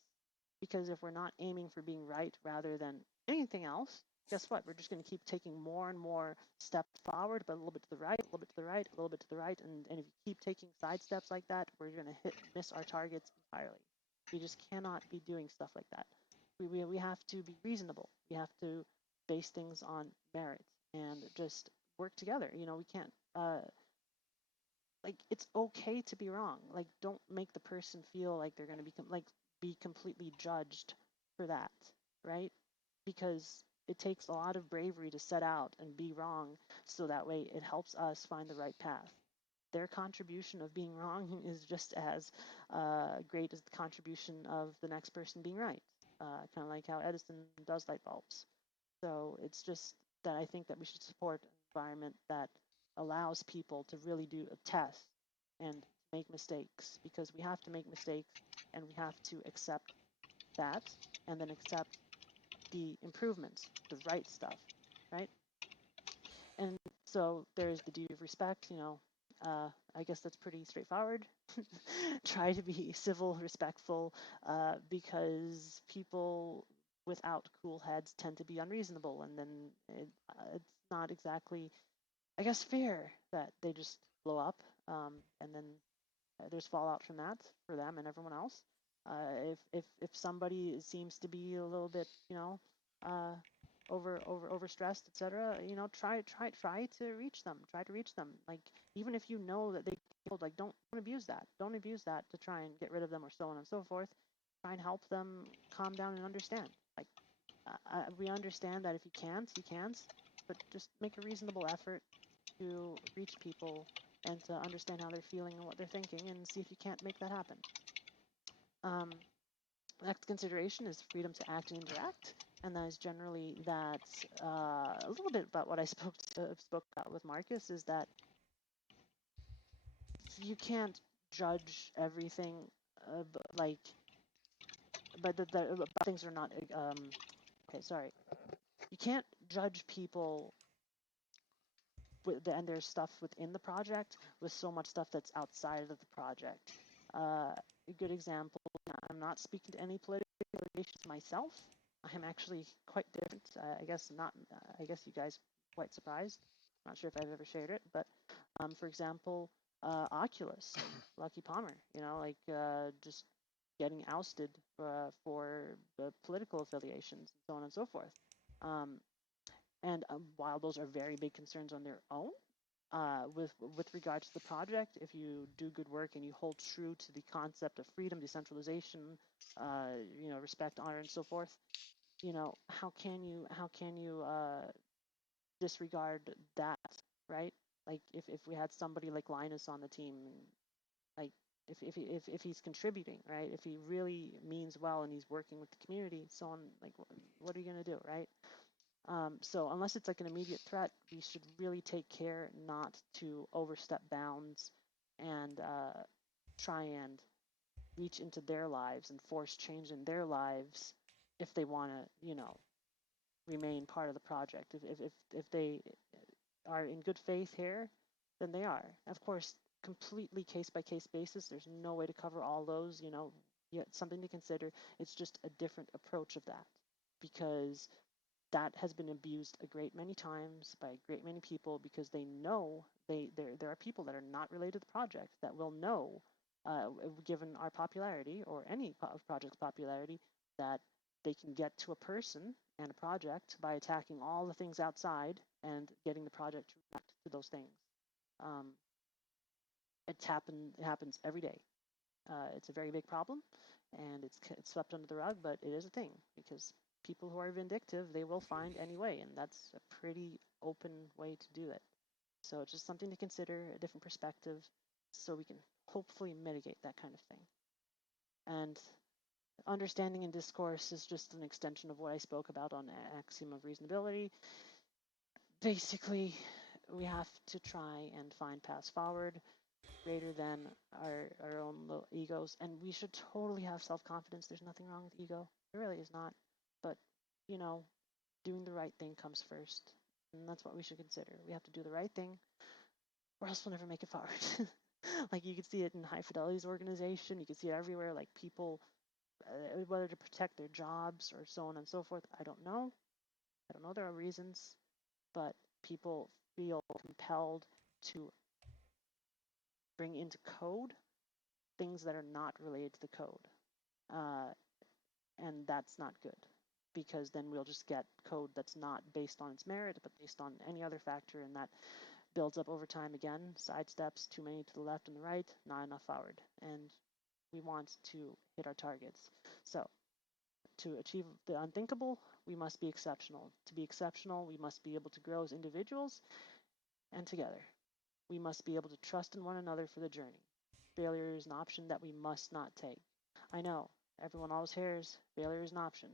Because if we're not aiming for being right rather than anything else, guess what? We're just going to keep taking more and more steps forward, but a little bit to the right, a little bit to the right, a little bit to the right. And if you keep taking side steps like that, we're going to miss our targets entirely. We just cannot be doing stuff like that. We have to be reasonable. We have to base things on merit and just work together. You know, we can't, like, it's okay to be wrong. Like, don't make the person feel like they're going to be completely judged for that, right? Because it takes a lot of bravery to set out and be wrong, so that way it helps us find the right path. Their contribution of being wrong is just as great as the contribution of the next person being right. Kind of like how Edison does light bulbs. So it's just that I think that we should support an environment that allows people to really do a test and make mistakes, because we have to make mistakes, and we have to accept that, and then accept the improvements, the right stuff, right? And so there's the duty of respect, you know. I guess that's pretty straightforward. Try to be civil, respectful, because people without cool heads tend to be unreasonable, and then it's not exactly, I guess, fair that they just blow up, and then there's fallout from that for them and everyone else. If somebody seems to be a little bit, you know, overstressed, etc., you know, try to reach them. Try to reach them. Like, even if you know that they killed, like, don't abuse that. Don't abuse that to try and get rid of them, or so on and so forth. Try and help them calm down and understand. Like, we understand that if you can't, you can't, but just make a reasonable effort to reach people and to understand how they're feeling and what they're thinking, and see if you can't make that happen. Next consideration is freedom to act and interact, and that is generally that, a little bit about what I spoke about with Marcus, is that you can't judge everything, like, but things are not, okay, sorry. You can't judge people and there's stuff within the project with so much stuff that's outside of the project. A good example, I'm not speaking to any political affiliations myself. I'm actually quite different. I guess not. I guess you guys are quite surprised. Not sure if I've ever shared it, but for example, Oculus, Lucky Palmer, you know, like, just getting ousted for the political affiliations, and so on and so forth. And while those are very big concerns on their own, with regards to the project, if you do good work and you hold true to the concept of freedom, decentralization, you know, respect, honor, and so forth, you know, how can you disregard that, right? Like, if we had somebody like Linus on the team, like, if he's contributing, right? If he really means well and he's working with the community, so on, like, what are you gonna do, right? So unless it's like an immediate threat, we should really take care not to overstep bounds and try and reach into their lives and force change in their lives if they want to, you know, remain part of the project. If they are in good faith here, then they are. Of course, completely case by case basis. There's no way to cover all those. You know, yet something to consider. It's just a different approach of that, because that has been abused a great many times by a great many people, because they know there are people that are not related to the project that will know, given our popularity, or any project's popularity, that they can get to a person and a project by attacking all the things outside and getting the project to react to those things. It happens every day. It's a very big problem, and it's swept under the rug, but it is a thing because people who are vindictive, they will find any way, and that's a pretty open way to do it. So it's just something to consider, a different perspective, so we can hopefully mitigate that kind of thing. And understanding and discourse is just an extension of what I spoke about on axiom of reasonability. Basically, we have to try and find paths forward greater than our own little egos. And we should totally have self-confidence. There's nothing wrong with ego. There really is not. But, you know, doing the right thing comes first. And that's what we should consider. We have to do the right thing or else we'll never make it forward. Like you can see it in High Fidelity's organization. You can see it everywhere. Like people, whether to protect their jobs or so on and so forth, I don't know. I don't know. There are reasons, but people feel compelled to bring into code things that are not related to the code. And that's not good because then we'll just get code that's not based on its merit, but based on any other factor, and that builds up over time again, sidesteps, too many to the left and the right, not enough forward. And we want to hit our targets. So to achieve the unthinkable, we must be exceptional. To be exceptional, we must be able to grow as individuals and together. We must be able to trust in one another for the journey. Failure is an option that we must not take. I know, everyone always hears failure is an option.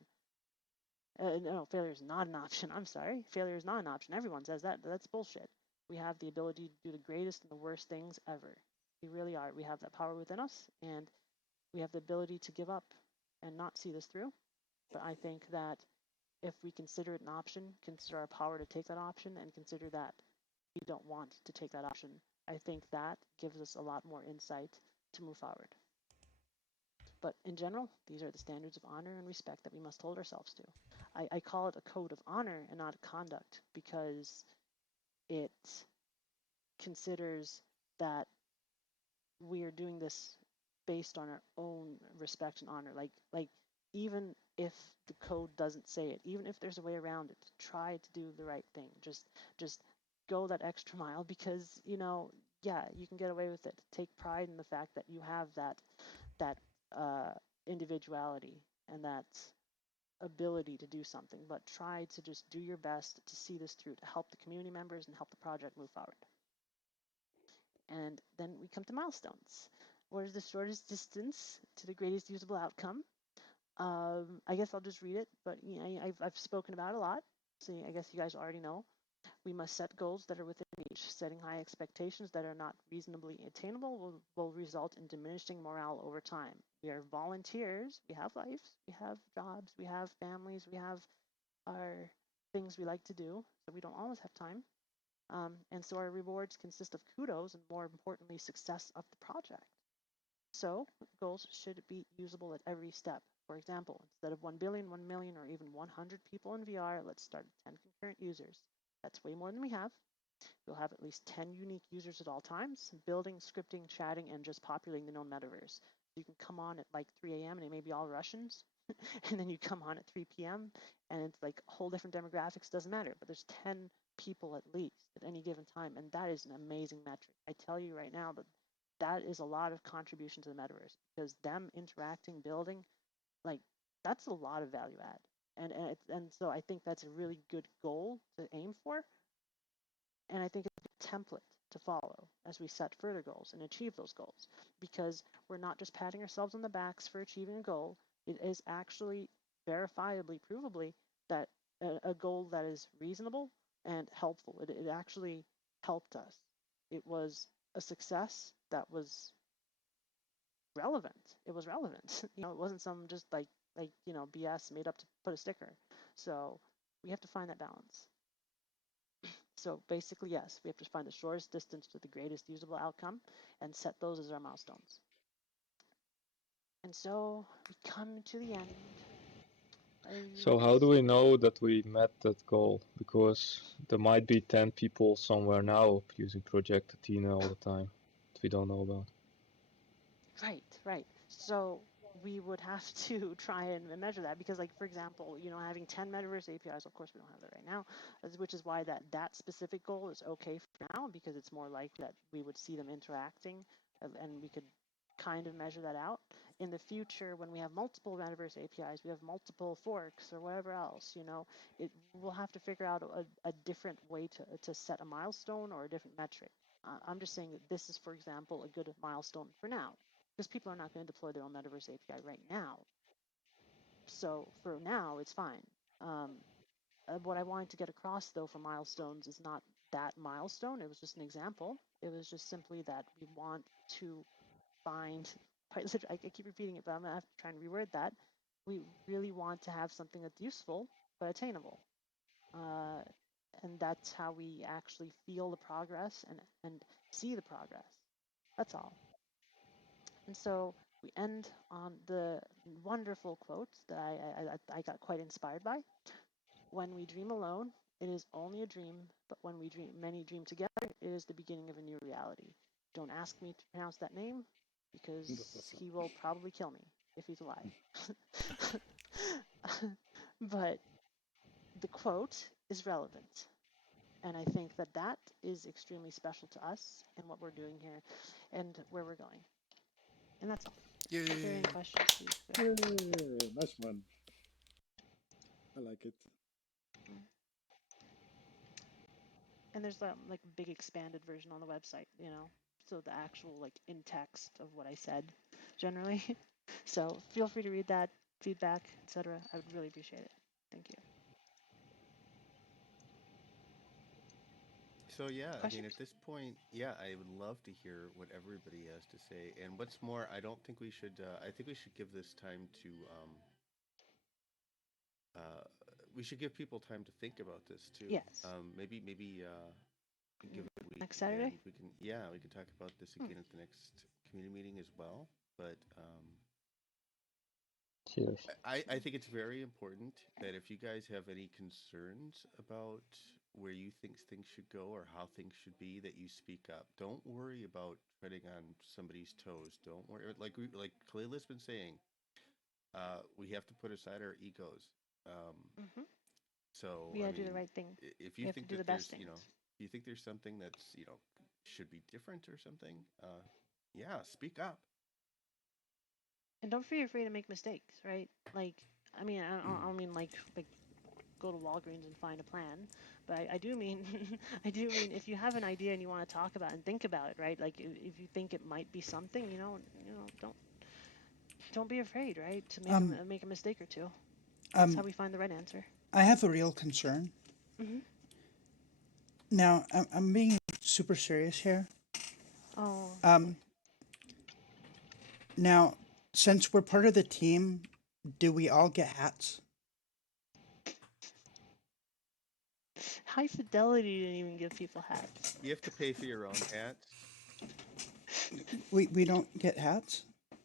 No, failure is not an option. I'm sorry. Failure is not an option. Everyone says that. That's bullshit. We have the ability to do the greatest and the worst things ever. We really are. We have that power within us, and we have the ability to give up and not see this through. But I think that if we consider it an option, consider our power to take that option, and consider that we don't want to take that option, I think that gives us a lot more insight to move forward. But in general, these are the standards of honor and respect that we must hold ourselves to. I call it a code of honor and not a conduct because it considers that we are doing this based on our own respect and honor. Like even if the code doesn't say it, even if there's a way around it, try to do the right thing. Just go that extra mile because yeah, you can get away with it. Take pride in the fact that you have that individuality and that ability to do something, but try to just do your best to see this through to help the community members and help the project move forward. And then we come to milestones. What is the shortest distance to the greatest usable outcome? I guess I'll just read it, but I've spoken about it a lot, so I guess you guys already know. We must set goals that are within reach. Setting high expectations that are not reasonably attainable will result in diminishing morale over time. We are volunteers. We have lives. We have jobs. We have families. We have our things we like to do, so we don't always have time. And so our rewards consist of kudos and, more importantly, success of the project. So goals should be usable at every step. For example, instead of 1 billion, 1 million, or even 100 people in VR, let's start at 10 concurrent users. That's way more than we have. We'll have at least 10 unique users at all times, building, scripting, chatting, and just populating the known metaverse. You can come on at like 3 a.m. and it may be all Russians, and then you come on at 3 p.m. and it's like whole different demographics, doesn't matter, but there's 10 people at least at any given time, and that is an amazing metric. I tell you right now that is a lot of contribution to the metaverse because them interacting, building, like that's a lot of value add. And so I think that's a really good goal to aim for. And I think it's a template to follow as we set further goals and achieve those goals because we're not just patting ourselves on the backs for achieving a goal. It is actually verifiably, provably that a goal that is reasonable and helpful. It actually helped us. It was a success that was relevant. It was relevant. It wasn't some just like BS made up to put a sticker. So we have to find that balance. So basically, yes, we have to find the shortest distance to the greatest usable outcome and set those as our milestones. And so we come to the end. So how do we know that we met that goal? Because there might be 10 people somewhere now using Project Athena all the time that we don't know about. Right. So we would have to try and measure that because, like, for example, having 10 metaverse APIs, of course we don't have that right now, which is why that specific goal is okay for now, because it's more likely that we would see them interacting and we could kind of measure that out. In the future, when we have multiple metaverse APIs, we have multiple forks or whatever else, we'll have to figure out a different way to set a milestone or a different metric. I'm just saying that this is, for example, a good milestone for now, because people are not going to deploy their own metaverse API right now. So for now, it's fine. What I wanted to get across, though, for milestones is not that milestone. It was just an example. It was just simply that we want to find, I keep repeating it, but I'm going to have to try and reword that. We really want to have something that's useful but attainable. And that's how we actually feel the progress and see the progress. That's all. And so we end on the wonderful quote that I got quite inspired by. When we dream alone, it is only a dream, but when many dream together, it is the beginning of a new reality. Don't ask me to pronounce that name, because he will probably kill me if he's alive. But the quote is relevant. And I think that is extremely special to us and what we're doing here and where we're going. And that's all. If there are any questions, please. Yeah, nice one. I like it. And there's a big expanded version on the website, so the actual in text of what I said generally. So feel free to read that, feedback, etc. I would really appreciate it. Thank you. So yeah, I mean, Questions? at this point, yeah, I would love to hear what everybody has to say. And what's more, I don't think we should. I think we should give this time to. Uh, we should give people time to think about this too. Yes. Maybe give it a week. Next Saturday? And we can talk about this again at the next community meeting as well. But Cheers. I think it's very important that if you guys have any concerns about where you think things should go or how things should be, that you speak up. Don't worry about treading on somebody's toes. Don't worry, like Kalila's been saying, we have to put aside our egos. So we gotta do the right thing. If you think that there's, if you think there's something that's, should be different or something, yeah, speak up. And don't be afraid to make mistakes, right? I don't mean like go to Walgreens and find a plan, but I do mean if you have an idea and you want to talk about and think about it, right? If you think it might be something, don't be afraid, right? To make a mistake or two. That's how we find the right answer. I have a real concern. Now, I'm being super serious here. Oh. Now, since we're part of the team, do we all get hats? High Fidelity didn't even give people hats. You have to pay for your own hats. We don't get hats?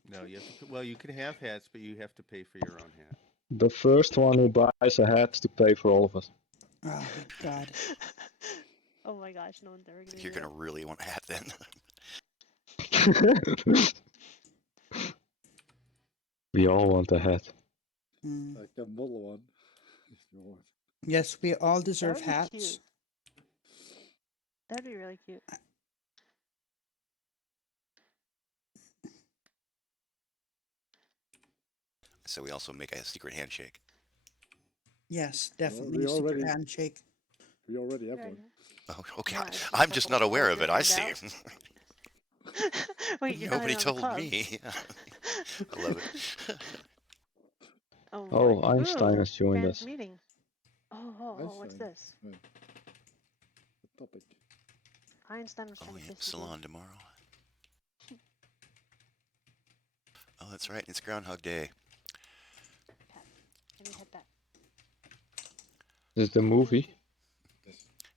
No, you have to. Well, you can have hats, but you have to pay for your own hat. The first one who buys a hat to pay for all of us. Oh, God. Oh my gosh, no one's ever gonna. You're gonna really want a hat then. We all want a hat. Like a model one, if you want. Yes, we all deserve hats. Cute. That'd be really cute. So we also make a secret handshake. Yes, definitely a secret handshake. We already have one. Oh, okay. I'm just not aware of it. I see. Wait, you're Nobody not told on the me. I love it. Oh, Einstein has joined us. Meeting. Oh, what's this? Right. The topic. Einstein was trying to kiss salon tomorrow. Oh, that's right. It's Groundhog Day. Can you hit that? This is the movie.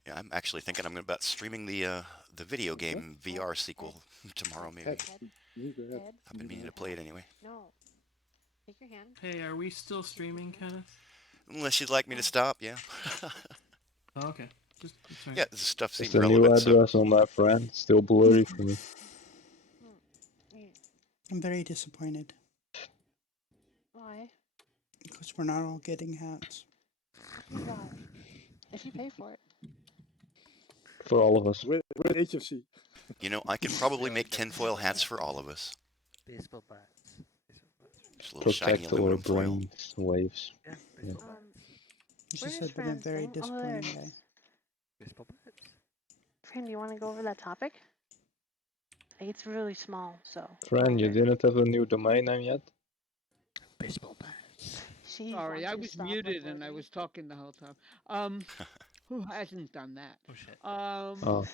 Yeah, I'm actually thinking I'm about streaming the video game VR sequel tomorrow, maybe. I've been meaning to play it anyway. No. Take your hand. Hey, are we still streaming, Kenneth? Unless you'd like me to stop, yeah. Oh, okay. Just yeah, the stuff seems the relevant. new address on my friend. Still blurry for me. I'm very disappointed. Because we're not all getting hats. Why? If you pay for it. For all of us. With HFC. You know, I can probably make tinfoil hats for all of us. Baseball bats. Just a little shiny Protect our aluminum foil. brains waves. Yeah, baseball Um, It's where just is been a Fran's very thing? Oh, there it disappointing day. is. Baseball bats. Fran, do you want to go over that topic? It's really small, so. Friend, you didn't have a new domain name yet? Baseball bats. She Sorry, wants I to was stop muted and I uploading. was talking the whole time. Who hasn't done that? Oh shit. Oh.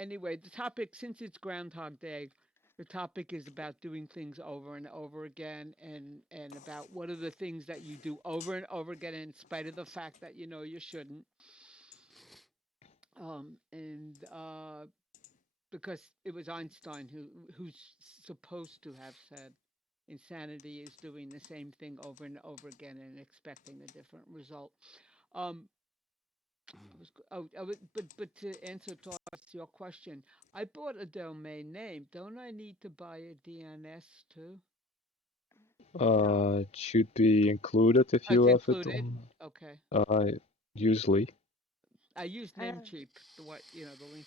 Anyway, the topic, since it's Groundhog Day, the topic is about doing things over and over again, and about what are the things that you do over and over again in spite of the fact that you know you shouldn't. And because it was Einstein who's supposed to have said insanity is doing the same thing over and over again and expecting a different result. But to answer towards your question, I bought a domain name. Don't I need to buy a DNS too? It should be included if you It's have it included. on. Okay. Usually. I used Namecheap, the link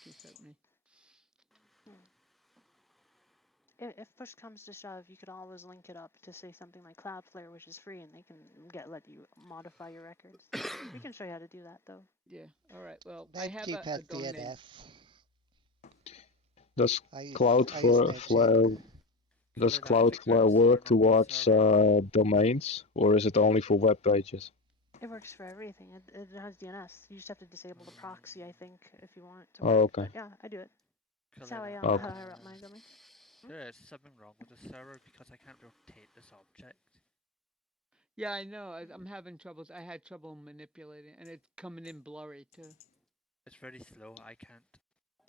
you sent me. If push comes to shove, you could always link it up to say something like Cloudflare, which is free, and they can let you modify your records. We can show you how to do that, though. Yeah. All right. Well, I have Namecheap a has domain name. DNS. Does I use Cloudflare work towards domains, or is it only for web pages? It works for everything. It has DNS. You just have to disable the proxy, I think, if you want it to Oh, work. okay. But yeah, I do it. That's how I Okay. how I run my domain. There is something wrong with the server because I can't rotate this object. Yeah, I know. I'm having troubles. I had trouble manipulating, and it's coming in blurry too. It's very slow. I can't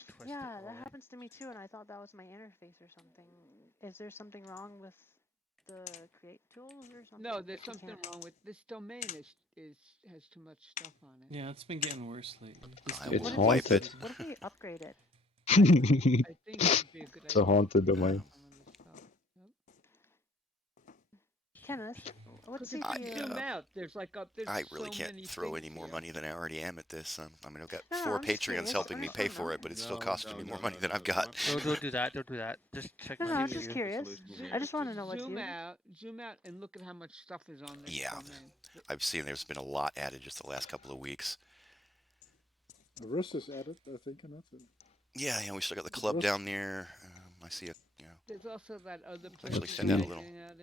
twist Yeah, it. that happens to me too, and I thought that was my interface or something. Is there something wrong with the create tools or something? No, there's something wrong with this domain. Has too much stuff on it. Yeah, it's been getting worse lately. It's haunted. What if we upgrade it? I think it would be a good It's a idea. haunted domain. Kenneth, what If you CPU? zoom out, there's there's I really so can't many throw things any more here. money than I already am at this. I mean, I've got No, 4 I'm just Patreons curious. helping I me just pay wanna for know. it, but it's still costing me more money than I've got. No, don't do that. Don't do that. Just check No, my I'm just CPU. curious. I just want to know what's Zoom you. out, and look at how much stuff is on this Yeah, domain. I've seen there's been a lot added just the last couple of weeks. Rust is added, I think, and that's it. Yeah, we still got the club down there. I see it. There's also that other place Actually, send out a little. and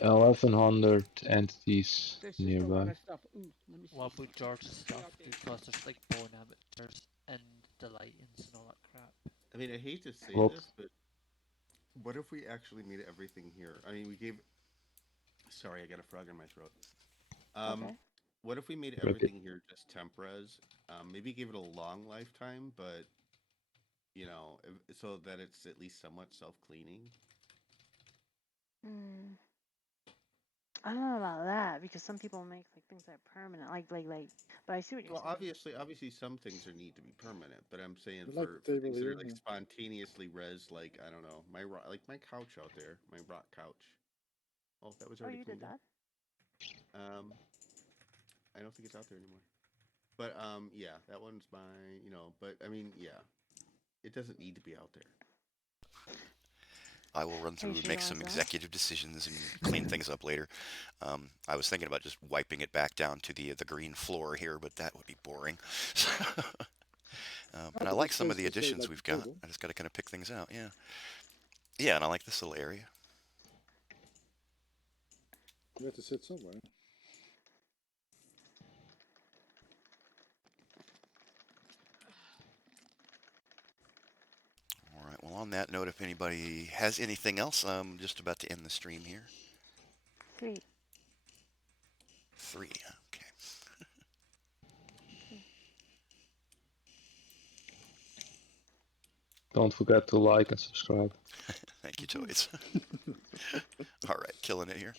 1100 entities there's just a lot nearby. of stuff. Ooh, let me see. What about George's stuff? Because there's like born amateurs and the lightings and all that crap. I mean, I hate to say Well- this, but what if we actually made everything here? I mean, we gave. Sorry, I got a frog in my throat. Okay. What if we made Okay. everything here just temp res? Maybe give it a long lifetime, but so that it's at least somewhat self-cleaning. I don't know about that because some people make like things that are permanent, like. But I see what you're Well, saying. obviously, some things are need to be permanent, but I'm saying I like for the things table that are here, like yeah. spontaneously res, like I don't know, my couch out there, my rock couch. Oh, that was Oh, already you did cleaned up. that? I don't think it's out there anymore. But yeah, that one's my, but I mean, yeah, it doesn't need to be out there. I will run through and make some executive decisions and clean things up later. I was thinking about just wiping it back down to the green floor here, but that would be boring. And I like some of the additions we've got. I just got to kind of pick things out. Yeah. Yeah, and I like this little area. You have to sit somewhere. All right. Well, on that note, if anybody has anything else, I'm just about to end the stream here. 3. 3. Okay. Don't forget to like and subscribe. Thank you, Toys. All right. Killing it here.